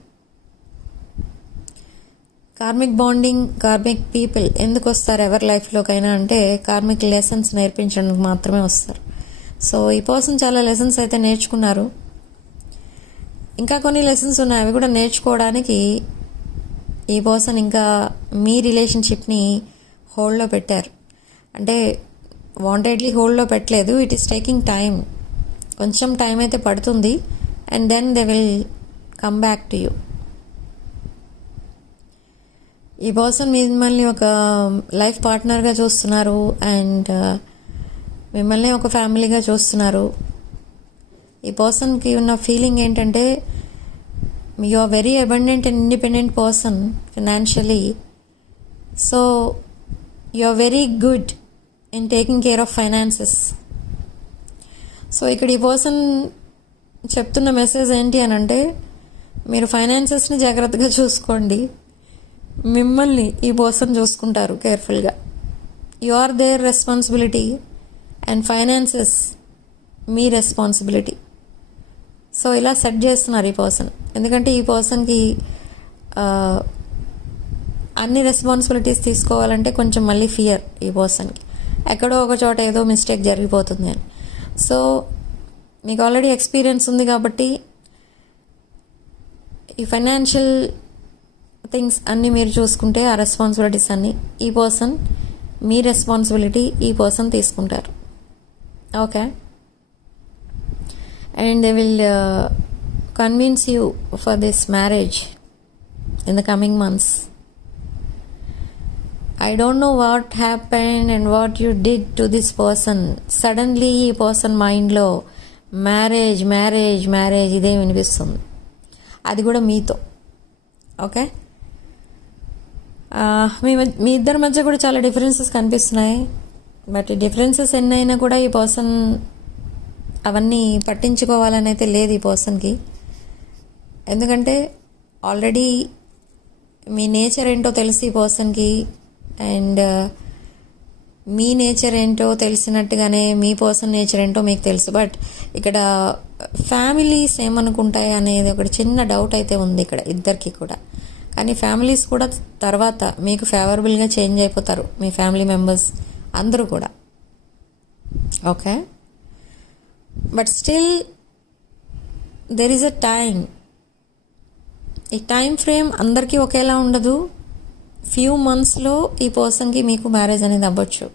Karmic people ఎందుకు వస్తారు ఎవరి లైఫ్లోకైనా అంటే కార్మిక్ లెసన్స్ నేర్పించడానికి మాత్రమే వస్తారు. సో ఈ పర్సన్ చాలా లెసన్స్ అయితే నేర్చుకున్నారు. ఇంకా కొన్ని లెసన్స్ ఉన్నాయి, అవి కూడా నేర్చుకోవడానికి ఈ పర్సన్ ఇంకా మీ రిలేషన్షిప్ని హోల్డ్లో పెట్టారు. అంటే వాంటెడ్లీ హోల్డ్లో పెట్టలేదు, ఇట్ ఈస్ టేకింగ్ టైం. కొంచెం టైం అయితే పడుతుంది and then they will come back to you. ఈ పర్సన్ మిమ్మల్ని ఒక లైఫ్ పార్ట్నర్గా చూస్తున్నారు అండ్ మిమ్మల్ని ఒక ఫ్యామిలీగా చూస్తున్నారు. ఈ పర్సన్కి ఉన్న ఫీలింగ్ ఏంటంటే you are very abundant and independent person financially. So you are very good in taking care of finances. So ఇక్కడ ఈ పర్సన్ చెప్తున్న మెసేజ్ ఏంటి అని అంటే మీరు ఫైనాన్సెస్ని జాగ్రత్తగా చూసుకోండి, మిమ్మల్ని ఈ పర్సన్ చూసుకుంటారు కేర్ఫుల్గా. You are their responsibility and finances మీ రెస్పాన్సిబిలిటీ. సో ఇలా సెట్ చేస్తున్నారు ఈ పర్సన్. ఎందుకంటే ఈ పర్సన్కి అన్ని రెస్పాన్సిబిలిటీస్ తీసుకోవాలంటే కొంచెం మళ్ళీ ఫియర్ ఈ పర్సన్కి, ఎక్కడో ఒక చోట ఏదో మిస్టేక్ జరిగిపోతుంది అని. సో మీకు ఆల్రెడీ ఎక్స్పీరియన్స్ ఉంది కాబట్టి ఈ ఫైనాన్షియల్ థింగ్స్ అన్నీ మీరు చూసుకుంటే ఆ రెస్పాన్సిబిలిటీస్ అన్నీ ఈ పర్సన్, మీ రెస్పాన్సిబిలిటీ ఈ పర్సన్ తీసుకుంటారు. Okay, and they will convince you for this marriage in the coming months. I don't know what happened and what you did to this person. Suddenly ఈ person మైండ్లో marriage marriage marriage ఇదే వినిపిస్తుంది, అది కూడా మీతో. Okay, మీ ఇద్దరి మధ్య కూడా చాలా డిఫరెన్సెస్ కనిపిస్తున్నాయి. బట్ ఈ డిఫరెన్సెస్ ఎన్నైనా కూడా ఈ పర్సన్ అవన్నీ పట్టించుకోవాలని అయితే లేదు ఈ పర్సన్కి. ఎందుకంటే ఆల్రెడీ మీ నేచర్ ఏంటో తెలిసి ఈ పర్సన్కి, అండ్ మీ నేచర్ ఏంటో తెలిసినట్టుగానే మీ పర్సన్ నేచర్ ఏంటో మీకు తెలుసు. బట్ ఇక్కడ ఫ్యామిలీస్ ఏమనుకుంటాయి అనేది ఒకటి చిన్న డౌట్ అయితే ఉంది ఇక్కడ ఇద్దరికి కూడా. కానీ ఫ్యామిలీస్ కూడా తర్వాత మీకు ఫేవరబుల్గా చేంజ్ అయిపోతారు, మీ ఫ్యామిలీ మెంబర్స్ అందరూ కూడా. Okay, but still there is a time. ఈ టైం ఫ్రేమ్ అందరికీ ఒకేలా ఉండదు. ఫ్యూ మంత్స్లో ఈ పర్సన్కి మీకు మ్యారేజ్ అనేది అవ్వచ్చు.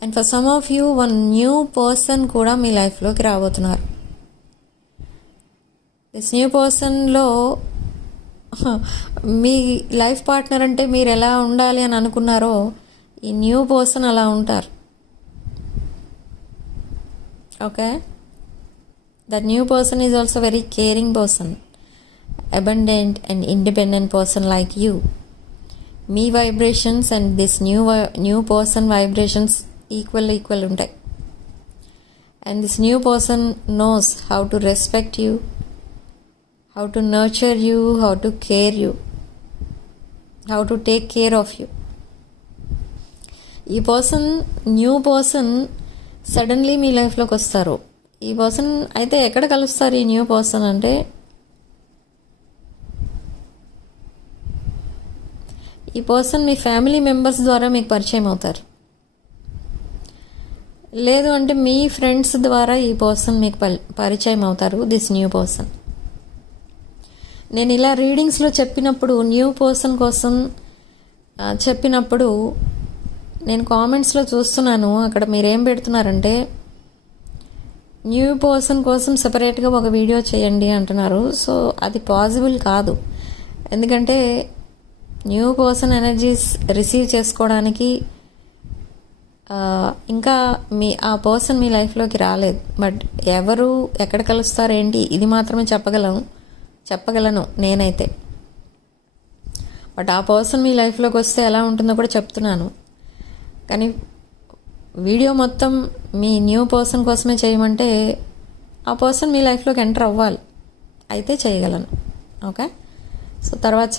And for some of you one new person కూడా మీ లైఫ్లోకి రాబోతున్నారు. దిస్ న్యూ పర్సన్లో మీ లైఫ్ పార్ట్నర్ అంటే మీరు ఎలా ఉండాలి అని అనుకున్నారో ఈ న్యూ పర్సన్ అలా ఉంటారు. Okay, that new person is also very caring person, abundant and independent person like you. Me vibrations and this new person vibrations equal ఉంటాయి. And this new person knows how to respect you, how to nurture you, how to care you, how to take care of you. ఈ person new person suddenly మీ లైఫ్లోకి వస్తారు. ఈ person అయితే ఎక్కడ కలుస్తారు ఈ new person అంటే ఈ పర్సన్ మీ ఫ్యామిలీ మెంబర్స్ ద్వారా మీకు పరిచయం అవుతారు. లేదు అంటే మీ ఫ్రెండ్స్ ద్వారా ఈ పర్సన్ మీకు పరిచయం అవుతారు, దిస్ న్యూ పర్సన్. నేను ఇలా రీడింగ్స్లో చెప్పినప్పుడు న్యూ పర్సన్ కోసం చెప్పినప్పుడు నేను కామెంట్స్లో చూస్తున్నాను, అక్కడ మీరేం పెడుతున్నారంటే న్యూ పర్సన్ కోసం సెపరేట్గా ఒక వీడియో చేయండి అంటున్నారు. సో అది పాసిబుల్ కాదు. ఎందుకంటే న్యూ పర్సన్ ఎనర్జీస్ రిసీవ్ చేసుకోవడానికి ఇంకా ఆ పర్సన్ మీ లైఫ్లోకి రాలేదు. బట్ ఎవరు ఎక్కడ కలుస్తారు ఏంటి ఇది మాత్రమే చెప్పగలను నేనైతే. బట్ ఆ పర్సన్ మీ లైఫ్లోకి వస్తే ఎలా ఉంటుందో కూడా చెప్తున్నాను. కానీ వీడియో మొత్తం మీ న్యూ పర్సన్ కోసమే చేయమంటే ఆ పర్సన్ మీ లైఫ్లోకి ఎంటర్ అవ్వాలి, అయితే చేయగలను. ఓకే, సో తర్వాత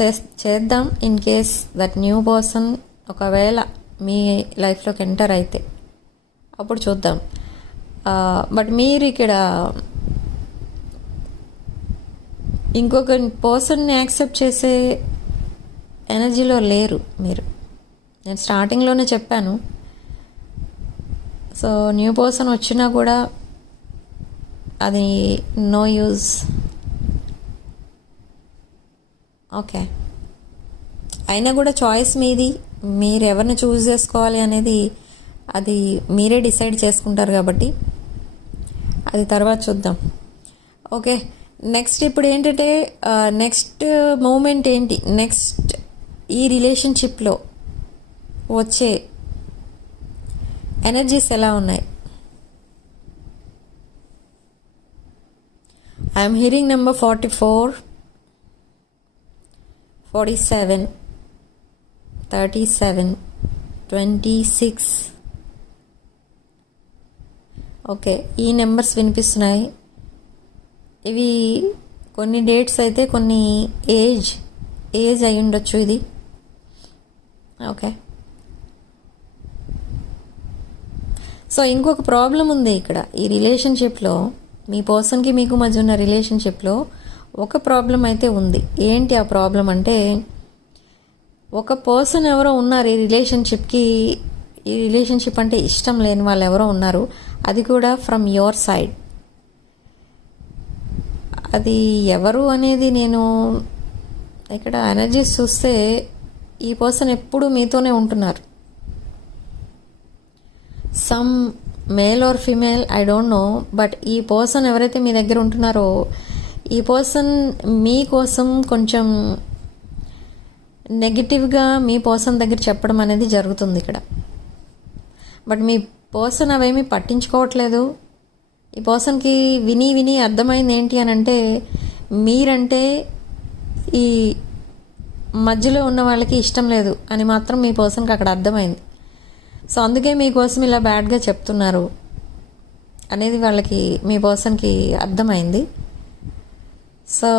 చేద్దాం. In case that new person ఒకవేళ మీ లైఫ్లోకి ఎంటర్ అయితే అప్పుడు చూద్దాం. బట్ మీరు ఇక్కడ ఇంకొక పర్సన్ని యాక్సెప్ట్ చేసే ఎనర్జీలో లేరు మీరు. నేను స్టార్టింగ్లోనే చెప్పాను. సో న్యూ పర్సన్ వచ్చినా కూడా అది నో యూజ్. ఓకే, అయినా కూడా చాయిస్ మీది. మీరు ఎవరిని చూస్ చేసుకోవాలి అనేది అది మీరే డిసైడ్ చేసుకుంటారు కాబట్టి అది తర్వాత చూద్దాం. ఓకే, నెక్స్ట్ ఇప్పుడు ఏంటంటే నెక్స్ట్ మూమెంట్ ఏంటి, నెక్స్ట్ ఈ రిలేషన్షిప్లో వచ్చే ఎనర్జీస్ ఎలా ఉన్నాయి. I'm hearing number 44, 47, 37, 26. ఓకే, ఈ నెంబర్స్ వినిపిస్తున్నాయి. ఇవి కొన్ని డేట్స్ అయితే కొన్ని ఏజ్ అయి ఉండొచ్చు ఇది. ఓకే, సో ఇంకొక ప్రాబ్లం ఉంది ఇక్కడ ఈ రిలేషన్షిప్లో. మీ పర్సన్కి మీకు మధ్య ఉన్న రిలేషన్షిప్లో ఒక ప్రాబ్లం అయితే ఉంది. ఏంటి ఆ ప్రాబ్లం అంటే ఒక పర్సన్ ఎవరో ఉన్నారు ఈ రిలేషన్షిప్ అంటే ఇష్టం లేని వాళ్ళు ఎవరో ఉన్నారు, అది కూడా ఫ్రమ్ యువర్ సైడ్. అది ఎవరు అనేది నేను ఇక్కడ ఎనర్జీస్ చూస్తే ఈ పర్సన్ ఎప్పుడు మీతోనే ఉంటున్నారు. Some male or female I don't know, but ఈ పర్సన్ ఎవరైతే మీ దగ్గర ఉంటున్నారో ఈ పర్సన్ మీకోసం కొంచెం నెగిటివ్గా మీ పర్సన్ దగ్గర చెప్పడం అనేది జరుగుతుంది ఇక్కడ. బట్ మీ పర్సన్ అవేమీ పట్టించుకోవట్లేదు. ఈ పర్సన్కి విని విని అర్థమైంది ఏంటి అని అంటే, మీరంటే ఈ మధ్యలో ఉన్న వాళ్ళకి ఇష్టం లేదు అని మాత్రం మీ పర్సన్కి అక్కడ అర్థమైంది. సో అందుకే మీకోసం ఇలా బ్యాడ్గా చెప్తున్నారు అనేది వాళ్ళకి, మీ పర్సన్కి అర్థమైంది. సో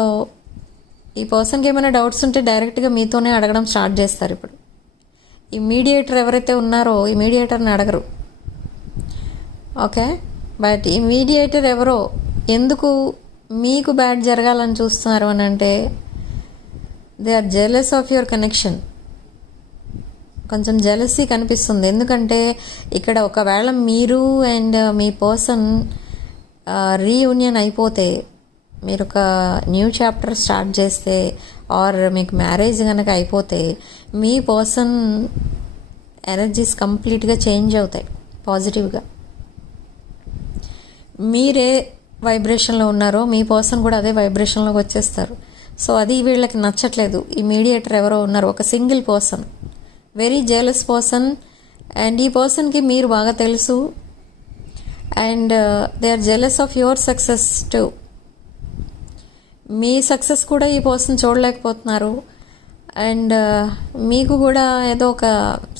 ఈ పర్సన్కి ఏమైనా డౌట్స్ ఉంటే డైరెక్ట్గా మీతోనే అడగడం స్టార్ట్ చేస్తారు. ఇప్పుడు ఈ మీడియేటర్ ఎవరైతే ఉన్నారో ఈ మీడియేటర్ని అడగరు. ఓకే, బట్ ఈ మీడియేటర్ ఎవరో ఎందుకు మీకు బ్యాడ్ జరగాలని చూస్తున్నారు అని అంటే, they are jealous of your connection. కొంచెం జెలసీ కనిపిస్తుంది. ఎందుకంటే ఇక్కడ ఒకవేళ మీరు అండ్ మీ పర్సన్ రీయూనియన్ అయిపోతే, మీరు ఒక న్యూ చాప్టర్ స్టార్ట్ చేస్తే ఆర్ మీకు మ్యారేజ్ కనుక అయిపోతే, మీ పర్సన్ ఎనర్జీస్ కంప్లీట్గా చేంజ్ అవుతాయి పాజిటివ్గా. మీరే వైబ్రేషన్లో ఉన్నారో మీ పర్సన్ కూడా అదే వైబ్రేషన్లోకి వచ్చేస్తారు. సో అది వీళ్ళకి నచ్చట్లేదు. ఈ మీడియేటర్ ఎవరో ఉన్నారు, ఒక single person, very jealous person. And ఈ పర్సన్కి మీరు బాగా తెలుసు and they are jealous of your success too. మీ సక్సెస్ కూడా ఈ పర్సన్ చూడలేకపోతున్నారు. అండ్ మీకు కూడా ఏదో ఒక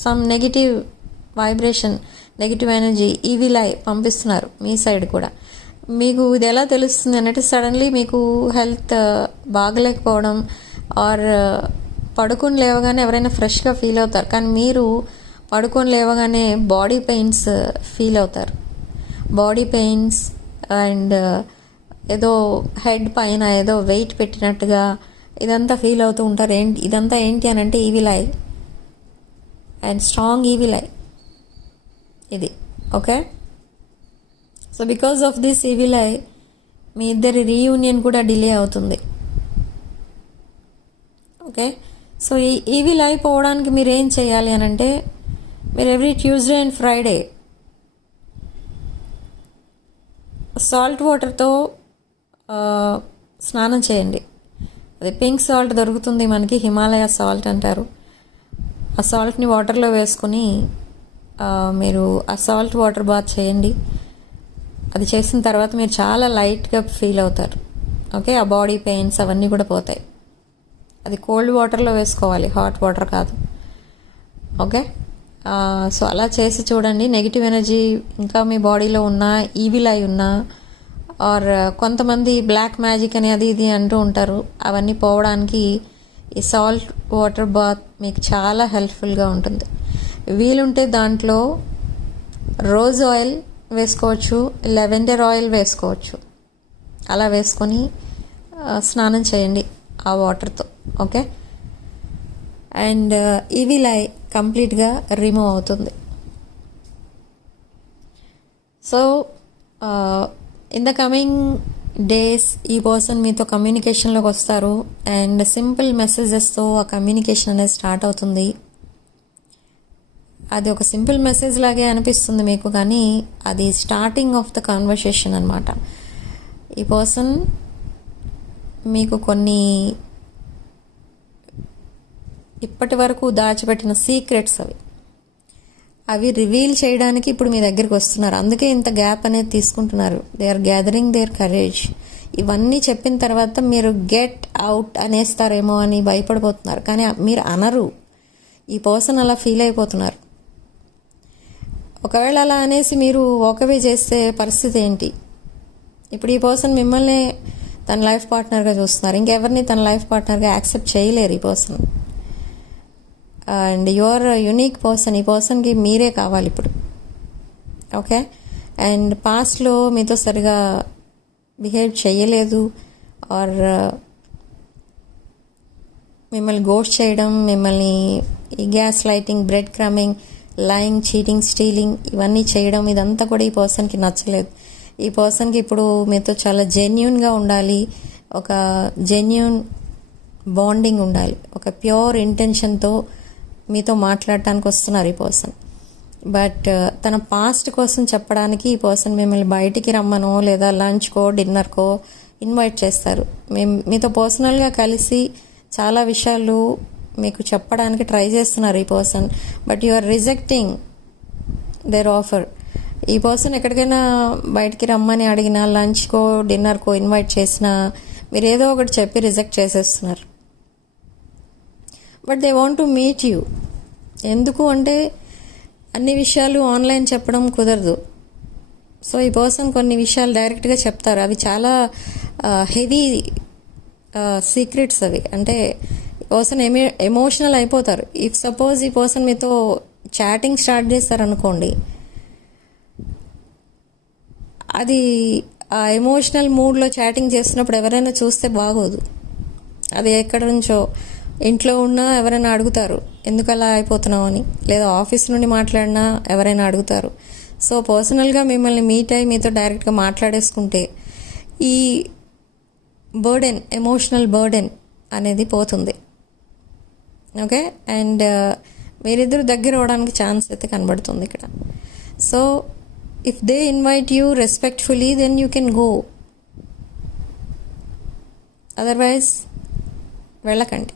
some negative vibration, negative energy, evil eye పంపిస్తున్నారు మీ సైడ్ కూడా. మీకు ఇది ఎలా తెలుస్తుంది అంటే, సడన్లీ మీకు హెల్త్ బాగలేకపోవడం ఆర్ పడుకొని లేవగానే ఎవరైనా ఫ్రెష్గా ఫీల్ అవుతారు, కానీ మీరు పడుకొని లేవగానే బాడీ పెయిన్స్ ఫీల్ అవుతారు. బాడీ పెయిన్స్ అండ్ ఏదో హెడ్ పైన ఏదో వెయిట్ పెట్టినట్టుగా ఇదంతా ఫీల్ అవుతూ ఉంటారు. ఇదంతా ఏంటి అని అంటే evil eye and strong evil eye ఇది. Okay, so because of this evil eye మీ ఇద్దరి రీయూనియన్ కూడా డిలే అవుతుంది. ఓకే, సో ఈ ఈవిల్ ఐ పోవడానికి మీరు ఏం చేయాలి అని అంటే, మీరు every Tuesday and Friday salt వాటర్తో స్నానం చేయండి. అది పింక్ సాల్ట్ దొరుకుతుంది మనకి, హిమాలయ సాల్ట్ అంటారు. ఆ సాల్ట్ని వాటర్లో వేసుకొని మీరు ఆ సాల్ట్ వాటర్ బాత్ చేయండి. అది చేసిన తర్వాత మీరు చాలా లైట్గా ఫీల్ అవుతారు. ఓకే, ఆ బాడీ పెయిన్స్ అవన్నీ కూడా పోతాయి. అది కోల్డ్ వాటర్లో వేసుకోవాలి, హాట్ వాటర్ కాదు. ఓకే, సో అలా చేసి చూడండి. నెగిటివ్ ఎనర్జీ ఇంకా మీ బాడీలో ఉన్నా, ఈవిల్ ఐ ఉన్నా ఆర్ కొంతమంది బ్లాక్ మ్యాజిక్ అని అది ఇది అంటూ ఉంటారు, అవన్నీ పోవడానికి ఈ సాల్ట్ వాటర్ బాత్ మీకు చాలా హెల్ప్ఫుల్గా ఉంటుంది. వీలుంటే దాంట్లో రోజ్ ఆయిల్ వేసుకోవచ్చు, లెవెండర్ ఆయిల్ వేసుకోవచ్చు. అలా వేసుకొని స్నానం చేయండి ఆ వాటర్తో. ఓకే, అండ్ ఈవిల్ ఐ కంప్లీట్గా రిమూవ్ అవుతుంది. So in the coming days ఈ పర్సన్ మీతో కమ్యూనికేషన్లోకి వస్తారు అండ్ సింపుల్ మెసేజెస్తో ఆ కమ్యూనికేషన్ అనేది స్టార్ట్ అవుతుంది. అది ఒక సింపుల్ మెసేజ్ లాగే అనిపిస్తుంది మీకు, కానీ అది స్టార్టింగ్ ఆఫ్ ద కాన్వర్సేషన్ అనమాట. ఈ పర్సన్ మీకు కొన్ని ఇప్పటి వరకు దాచిపెట్టిన సీక్రెట్స్ అవి రివీల్ చేయడానికి ఇప్పుడు మీ దగ్గరికి వస్తున్నారు. అందుకే ఇంత గ్యాప్ అనేది తీసుకుంటున్నారు. They are gathering their courage. ఇవన్నీ చెప్పిన తర్వాత మీరు గెట్ అవుట్ అనేస్తారేమో అని భయపడిపోతున్నారు, కానీ మీరు అనరు. ఈ పర్సన్ అలా ఫీల్ అయిపోతున్నారు. ఒకవేళ అలా అనేసి మీరు వాకవే చేస్తే పరిస్థితి ఏంటి? ఇప్పుడు ఈ పర్సన్ మిమ్మల్ని తన లైఫ్ పార్ట్నర్గా చూస్తున్నారు, ఇంకెవరిని తన లైఫ్ పార్ట్నర్గా యాక్సెప్ట్ చేయలేరు ఈ person. And your unique person, ఈ పర్సన్కి మీరే కావాలి ఇప్పుడు. ఓకే, అండ్ పాస్ట్లో మీతో సరిగా బిహేవ్ చేయలేదు ఆర్ మిమ్మల్ని గోస్ట్ చేయడం, మిమ్మల్ని ఈ gaslighting, breadcrumbing, lying, cheating, stealing ఇవన్నీ చేయడం, ఇదంతా కూడా ఈ పర్సన్కి నచ్చలేదు. ఈ పర్సన్కి ఇప్పుడు మీతో చాలా జెన్యూన్గా ఉండాలి, ఒక జెన్యూన్ బాండింగ్ ఉండాలి, ఒక ప్యూర్ ఇంటెన్షన్తో మీతో మాట్లాడటానికి వస్తున్నారు ఈ పర్సన్. బట్ తన పాస్ట్ కోసం చెప్పడానికి ఈ పర్సన్ మిమ్మల్ని బయటికి రమ్మనో లేదా లంచ్కో డిన్నర్కో ఇన్వైట్ చేస్తారు. మీతో పర్సనల్గా కలిసి చాలా విషయాలు మీకు చెప్పడానికి ట్రై చేస్తున్నారు ఈ person. But you are rejecting their offer. ఈ పర్సన్ ఎక్కడికైనా బయటికి రమ్మని అడిగినా, లంచ్కో డిన్నర్కో ఇన్వైట్ చేసినా మీరు ఏదో ఒకటి చెప్పి రిజెక్ట్ చేసేస్తున్నారు. But they want to meet you. ఎందుకు అంటే అన్ని విషయాలు ఆన్లైన్ చెప్పడం కుదరదు. సో ఈ పర్సన్ కొన్ని విషయాలు డైరెక్ట్గా చెప్తారు. అవి చాలా హెవీ సీక్రెట్స్ అవి. అంటే ఈ పర్సన్ ఎమోషనల్ అయిపోతారు. ఇఫ్ సపోజ్ ఈ పర్సన్ మీతో చాటింగ్ స్టార్ట్ చేస్తారనుకోండి, అది ఆ ఎమోషనల్ మూడ్లో చాటింగ్ చేస్తున్నప్పుడు ఎవరైనా చూస్తే బాగోదు. అది ఎక్కడి నుంచో ఇంట్లో ఉన్నా ఎవరైనా అడుగుతారు ఎందుకు అలా అయిపోతున్నావు అని, లేదా ఆఫీస్ నుండి మాట్లాడినా ఎవరైనా అడుగుతారు. సో పర్సనల్గా మిమ్మల్ని మీట్ అయ్యి మీతో డైరెక్ట్గా మాట్లాడేసుకుంటే ఈ బర్డెన్, ఎమోషనల్ బర్డెన్ అనేది పోతుంది. ఓకే, అండ్ మీరిద్దరు దగ్గర అవడానికి ఛాన్స్ అయితే కనబడుతుంది ఇక్కడ. So if they invite you respectfully then you can go, otherwise వెళ్ళకండి.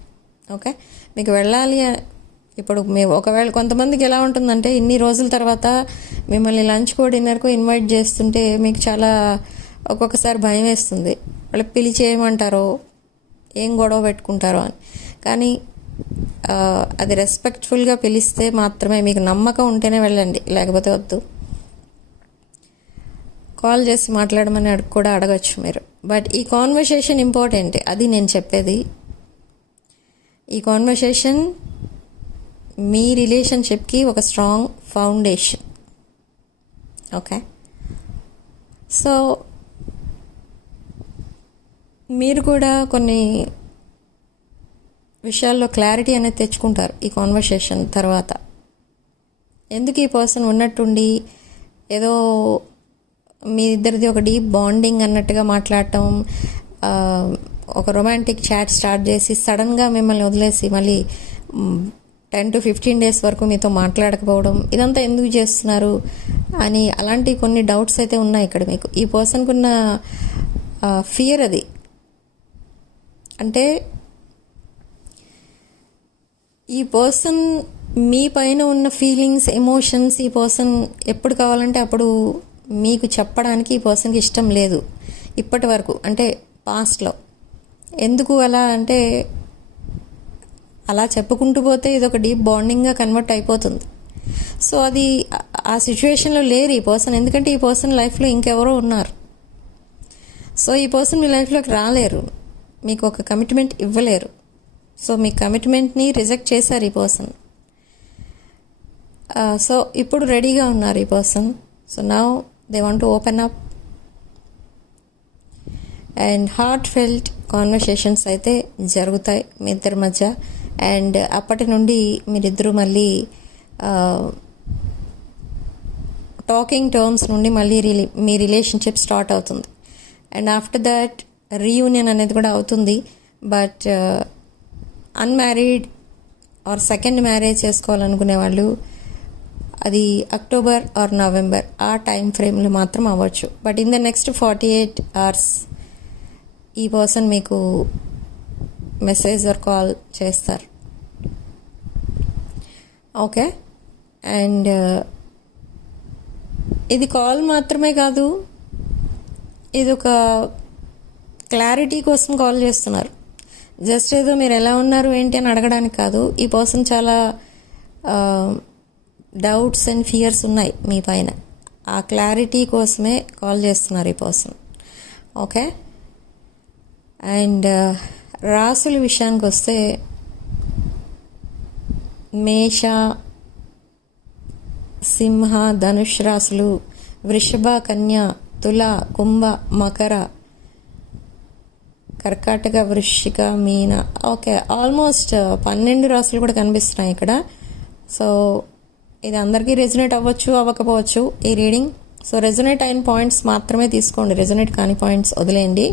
ఓకే, మీకు వెళ్ళాలి ఇప్పుడు ఒకవేళ కొంతమందికి ఎలా ఉంటుందంటే ఇన్ని రోజుల తర్వాత మిమ్మల్ని లంచ్కో డిన్నర్కో ఇన్వైట్ చేస్తుంటే మీకు చాలా ఒక్కొక్కసారి భయం వేస్తుంది. వాళ్ళు పిలిచి ఏమంటారో, ఏం గొడవ పెట్టుకుంటారో అని. కానీ అది రెస్పెక్ట్ఫుల్గా పిలిస్తే మాత్రమే, మీకు నమ్మకం ఉంటేనే వెళ్ళండి, లేకపోతే వద్దు. కాల్ చేసి మాట్లాడమని కూడా అడగచ్చు మీరు. బట్ ఈ కాన్వర్సేషన్ ఇంపార్టెంట్, అది నేను చెప్పేది. ఈ కాన్వర్సేషన్ మీ రిలేషన్షిప్కి ఒక స్ట్రాంగ్ ఫౌండేషన్. ఓకే, సో మీరు కూడా కొన్ని విషయాల్లో క్లారిటీ అనేది తెచ్చుకుంటారు ఈ కాన్వర్సేషన్ తర్వాత. ఎందుకు ఈ పర్సన్ ఉన్నట్టుండి ఏదో మీ ఇద్దరిది ఒక డీప్ బాండింగ్ అన్నట్టుగా మాట్లాడటం, ఒక రొమాంటిక్ చాట్ స్టార్ట్ చేసి సడన్గా మిమ్మల్ని వదిలేసి మళ్ళీ 10 to 15 days వరకు మీతో మాట్లాడకపోవడం, ఇదంతా ఎందుకు చేస్తున్నారు అని అలాంటి కొన్ని డౌట్స్ అయితే ఉన్నాయి ఇక్కడ మీకు. ఈ పర్సన్కి ఉన్న ఫియర్ అది. అంటే ఈ పర్సన్ మీ పైన ఉన్న ఫీలింగ్స్, ఎమోషన్స్ ఈ పర్సన్ ఎప్పుడు కావాలంటే అప్పుడు మీకు చెప్పడానికి ఈ పర్సన్కి ఇష్టం లేదు ఇప్పటి వరకు, అంటే పాస్ట్లో. ఎందుకు అలా అంటే అలా చెప్పుకుంటూ పోతే ఇది ఒక డీప్ బాండింగ్గా కన్వర్ట్ అయిపోతుంది. సో అది ఆ సిచ్యువేషన్లో లేరు ఈ పర్సన్, ఎందుకంటే ఈ పర్సన్ లైఫ్లో ఇంకెవరో ఉన్నారు. సో ఈ పర్సన్ మీ లైఫ్లోకి రాలేరు, మీకు ఒక కమిట్మెంట్ ఇవ్వలేరు. సో మీ కమిట్మెంట్ని రిజెక్ట్ చేశారు ఈ పర్సన్. సో ఇప్పుడు రెడీగా ఉన్నారు ఈ person. So now they want to open up and heart felt conversations అయితే జరుగుతాయి మీ ఇద్దరి మధ్య. అండ్ అప్పటి నుండి మీరిద్దరూ మళ్ళీ టాకింగ్ టర్మ్స్ నుండి మళ్ళీ మీ రిలేషన్షిప్ స్టార్ట్ అవుతుంది. అండ్ ఆఫ్టర్ దట్ రీయూనియన్ అనేది కూడా అవుతుంది. But unmarried or second marriage చేసుకోవాలనుకునే వాళ్ళు అది అక్టోబర్ ఆర్ నవంబర్ ఆ టైం ఫ్రేమ్లో మాత్రం అవ్వచ్చు. But in the next 48 hours ఈ పర్సన్ మీకు మెసేజ్ ఆర్ కాల్ చేస్తారు. ఓకే, అండ్ ఇది కాల్ మాత్రమే కాదు, ఇది ఒక క్లారిటీ కోసం కాల్ చేస్తున్నారు. జస్ట్ ఏదో మీరు ఎలా ఉన్నారు ఏంటి అని అడగడానికి కాదు. ఈ పర్సన్ చాలా డౌట్స్ అండ్ ఫియర్స్ ఉన్నాయి మీ పైన. ఆ క్లారిటీ కోసమే కాల్ చేస్తున్నారు ఈ పర్సన్. ఓకే, అండ్ రాసుల విషయానికి వస్తే మేష, సింహ, ధనుష్ రాసులు, వృషభ, కన్య, తుల, కుంభ, మకర, కర్కాటక, వృశ్చిక, మీన. ఓకే, ఆల్మోస్ట్ 12 రాసులు కూడా కనిపిస్తున్నాయి ఇక్కడ. సో ఇది అందరికీ రెజొనేట్ అవ్వచ్చు, అవ్వకపోవచ్చు ఈ రీడింగ్. సో రెజొనేట్ అయిన పాయింట్స్ మాత్రమే తీసుకోండి, రెజొనేట్ కాని పాయింట్స్ వదిలేయండి.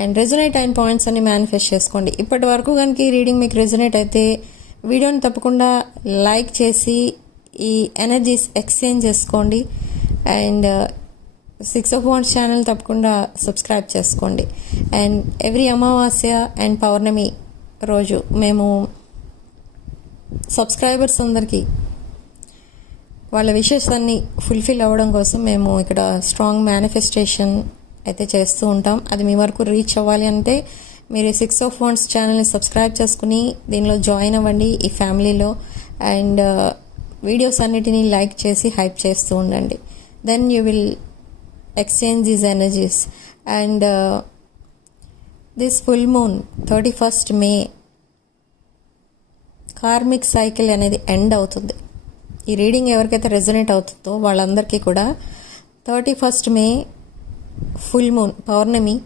అండ్ రెజొనేట్ అయిన పాయింట్స్ అన్ని మేనిఫెస్ట్ చేసుకోండి. ఇప్పటి వరకు కనుక ఈ రీడింగ్ మీకు రెజొనేట్ అయితే వీడియోని తప్పకుండా లైక్ చేసి ఈ ఎనర్జీస్ ఎక్స్చేంజ్ చేసుకోండి. అండ్ 6 of Wands ఛానల్ తప్పకుండా సబ్స్క్రైబ్ చేసుకోండి. అండ్ ఎవ్రీ అమావాస్య అండ్ పౌర్ణమి రోజు మేము సబ్స్క్రైబర్స్ అందరికీ వాళ్ళ విషెస్ అన్నీ ఫుల్ఫిల్ అవ్వడం కోసం మేము ఇక్కడ స్ట్రాంగ్ మేనిఫెస్టేషన్ అయితే చేస్తూ ఉంటాం. అది మీ వరకు రీచ్ అవ్వాలి అంటే మీరు 6 of Wands ఛానల్ని సబ్స్క్రైబ్ చేసుకుని దీనిలో జాయిన్ అవ్వండి ఈ ఫ్యామిలీలో. అండ్ వీడియోస్ అన్నిటినీ లైక్ చేసి హైప్ చేస్తూ ఉండండి. Then you will exchange these energies. And this full moon 31st May karmic cycle అనేది ఎండ్ అవుతుంది. ఈ రీడింగ్ ఎవరికైతే రెజొనేట్ అవుతుందో వాళ్ళందరికీ కూడా 31st May ఫుల్ మూన్ పౌర్ణమి.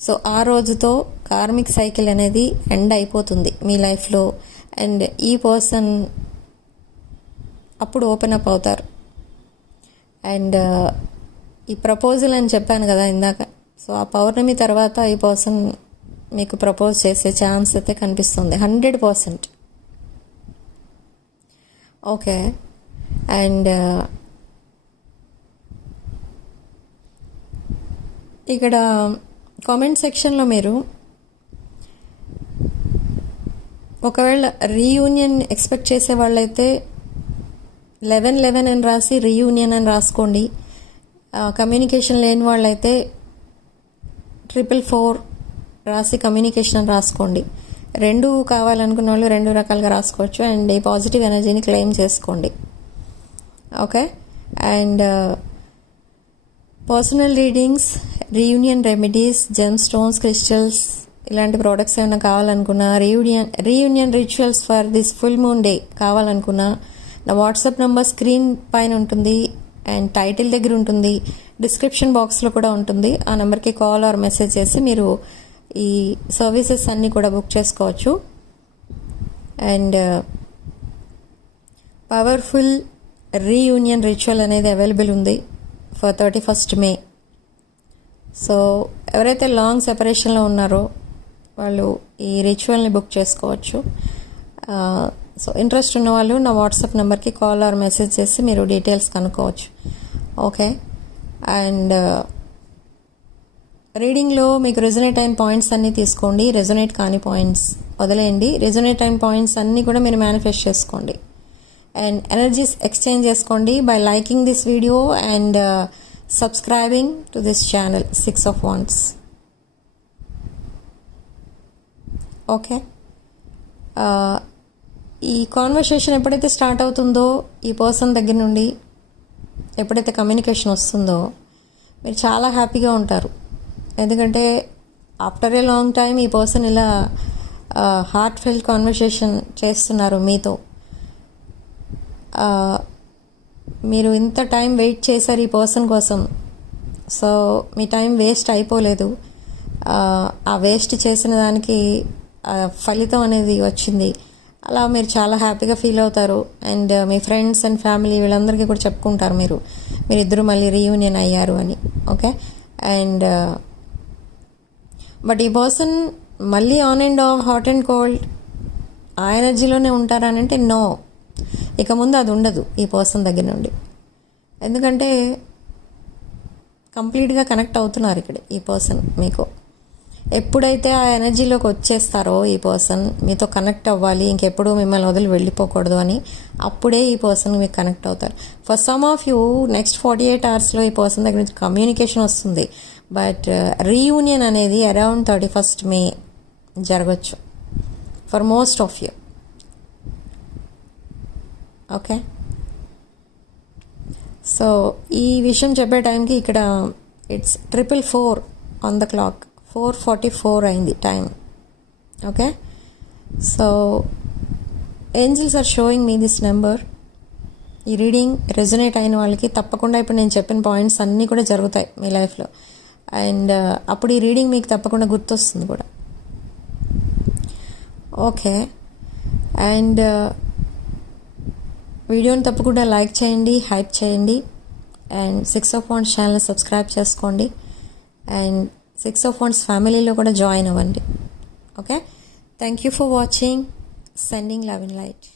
సో ఆ రోజుతో కార్మిక్ సైకిల్ అనేది ఎండ్ అయిపోతుంది మీ లైఫ్లో. అండ్ ఈ పర్సన్ అప్పుడు ఓపెన్ అప్ అవుతారు. అండ్ ఈ ప్రపోజల్ అని చెప్పాను కదా ఇందాక, సో ఆ పౌర్ణమి తర్వాత ఈ పర్సన్ మీకు ప్రపోజ్ చేసే ఛాన్స్ అయితే కనిపిస్తుంది 100%. ఓకే. అండ్ ఇక్కడ కామెంట్ సెక్షన్లో మీరు ఒకవేళ రీయూనియన్ ఎక్స్పెక్ట్ చేసే వాళ్ళైతే 11/11 అని రాసి రీయూనియన్ అని రాసుకోండి. కమ్యూనికేషన్ లేని వాళ్ళైతే 444 రాసి కమ్యూనికేషన్ అని రాసుకోండి. రెండు కావాలనుకున్న వాళ్ళు రెండు రకాలుగా రాసుకోవచ్చు. అండ్ ఈ పాజిటివ్ ఎనర్జీని క్లెయిమ్ చేసుకోండి. Okay. And personal readings, reunion remedies, gem stones, crystals ఇలాంటి ప్రోడక్ట్స్ ఏమైనా కావాలనుకున్నా, reunion rituals for this full moon day కావాలనుకున్నా నా వాట్సాప్ నెంబర్ స్క్రీన్ పైన ఉంటుంది అండ్ టైటిల్ దగ్గర ఉంటుంది, డిస్క్రిప్షన్ బాక్స్లో కూడా ఉంటుంది. ఆ నెంబర్కి కాల్ ఆర్ మెసేజ్ చేసి మీరు ఈ సర్వీసెస్ అన్నీ కూడా బుక్ చేసుకోవచ్చు. అండ్ పవర్ఫుల్ రీయూనియన్ రిచువల్ అనేది అవైలబుల్ ఉంది ఫర్ 31st May. సో ఎవరైతే లాంగ్ సెపరేషన్లో ఉన్నారో వాళ్ళు ఈ రిచువల్ని బుక్ చేసుకోవచ్చు. సో ఇంట్రెస్ట్ ఉన్న వాళ్ళు నా వాట్సాప్ నెంబర్కి కాల్ ఆర్ మెసేజ్ చేసి మీరు డీటెయిల్స్ కనుక్కోవచ్చు. ఓకే. అండ్ రీడింగ్లో మీకు రెజొనేట్ అయిన పాయింట్స్ అన్నీ తీసుకోండి, రెజొనేట్ కాని పాయింట్స్ వదిలేయండి. రెజొనేట్ అయిన పాయింట్స్ అన్నీ కూడా మీరు మేనిఫెస్ట్ చేసుకోండి. అండ్ ఎనర్జీస్ ఎక్స్చేంజ్ చేసుకోండి by liking this video and subscribing to this channel 6 of Wands. Okay. ఈ కాన్వర్సేషన్ ఎప్పుడైతే స్టార్ట్ అవుతుందో ఈ పర్సన్ దగ్గర నుండి ఎప్పుడైతే కమ్యూనికేషన్ వస్తుందో మీరు చాలా హ్యాపీగా ఉంటారు. ఎందుకంటే ఆఫ్టర్ ఏ లాంగ్ టైం ఈ పర్సన్ ఇలా హార్ట్ ఫెల్ కాన్వర్సేషన్ చేస్తున్నారు మీతో. మీరు ఇంత టైం వెయిట్ చేశారు ఈ పర్సన్ కోసం. సో మీ టైం వేస్ట్ అయిపోలేదు. ఆ వేస్ట్ చేసిన దానికి ఫలితం అనేది వచ్చింది. అలా మీరు చాలా హ్యాపీగా ఫీల్ అవుతారు. And me friends and family వీళ్ళందరికీ కూడా చెప్పుకుంటారు మీరిద్దరూ మళ్ళీ రీయూనియన్ అయ్యారు అని. ఓకే. అండ్ బట్ ఈ పర్సన్ మళ్ళీ on and of hot and cold ఆ ఎనర్జీలోనే ఉంటారనంటే నో, ఇక ముందు అది ఉండదు ఈ పర్సన్ దగ్గర నుండి. ఎందుకంటే కంప్లీట్గా కనెక్ట్ అవుతున్నారు ఇక్కడ ఈ పర్సన్ మీకు. ఎప్పుడైతే ఆ ఎనర్జీలోకి వచ్చేస్తారో ఈ పర్సన్ మీతో కనెక్ట్ అవ్వాలి, ఇంకెప్పుడు మిమ్మల్ని వదిలి వెళ్ళిపోకూడదు అని, అప్పుడే ఈ పర్సన్ మీకు కనెక్ట్ అవుతారు. For some of you next 48 hours ఈ పర్సన్ దగ్గర నుంచి కమ్యూనికేషన్ వస్తుంది. బట్ రీయూనియన్ అనేది అరౌండ్ 31st May జరగచ్చు for most of you. Okay. So ఈ విషయం చెప్పే టైంకి ఇక్కడ ఇట్స్ 444 ఆన్ ద క్లాక్, 4:44 అయింది time. Okay. So angels are showing me this number. ఈ రీడింగ్ రెజొనేట్ అయిన వాళ్ళకి తప్పకుండా ఇప్పుడు నేను చెప్పిన పాయింట్స్ అన్నీ కూడా జరుగుతాయి మీ లైఫ్లో. అండ్ అప్పుడు ఈ రీడింగ్ మీకు తప్పకుండా గుర్తొస్తుంది కూడా. ఓకే. అండ్ వీడియోని తప్పకుండా లైక్ చేయండి, హైప్ చేయండి. And 6 of Wands channel subscribe చేసుకోండి. అండ్ 6 of Wands ఫ్యామిలీలో కూడా జాయిన్ అవ్వండి. Okay, thank you for watching. Sending love and light.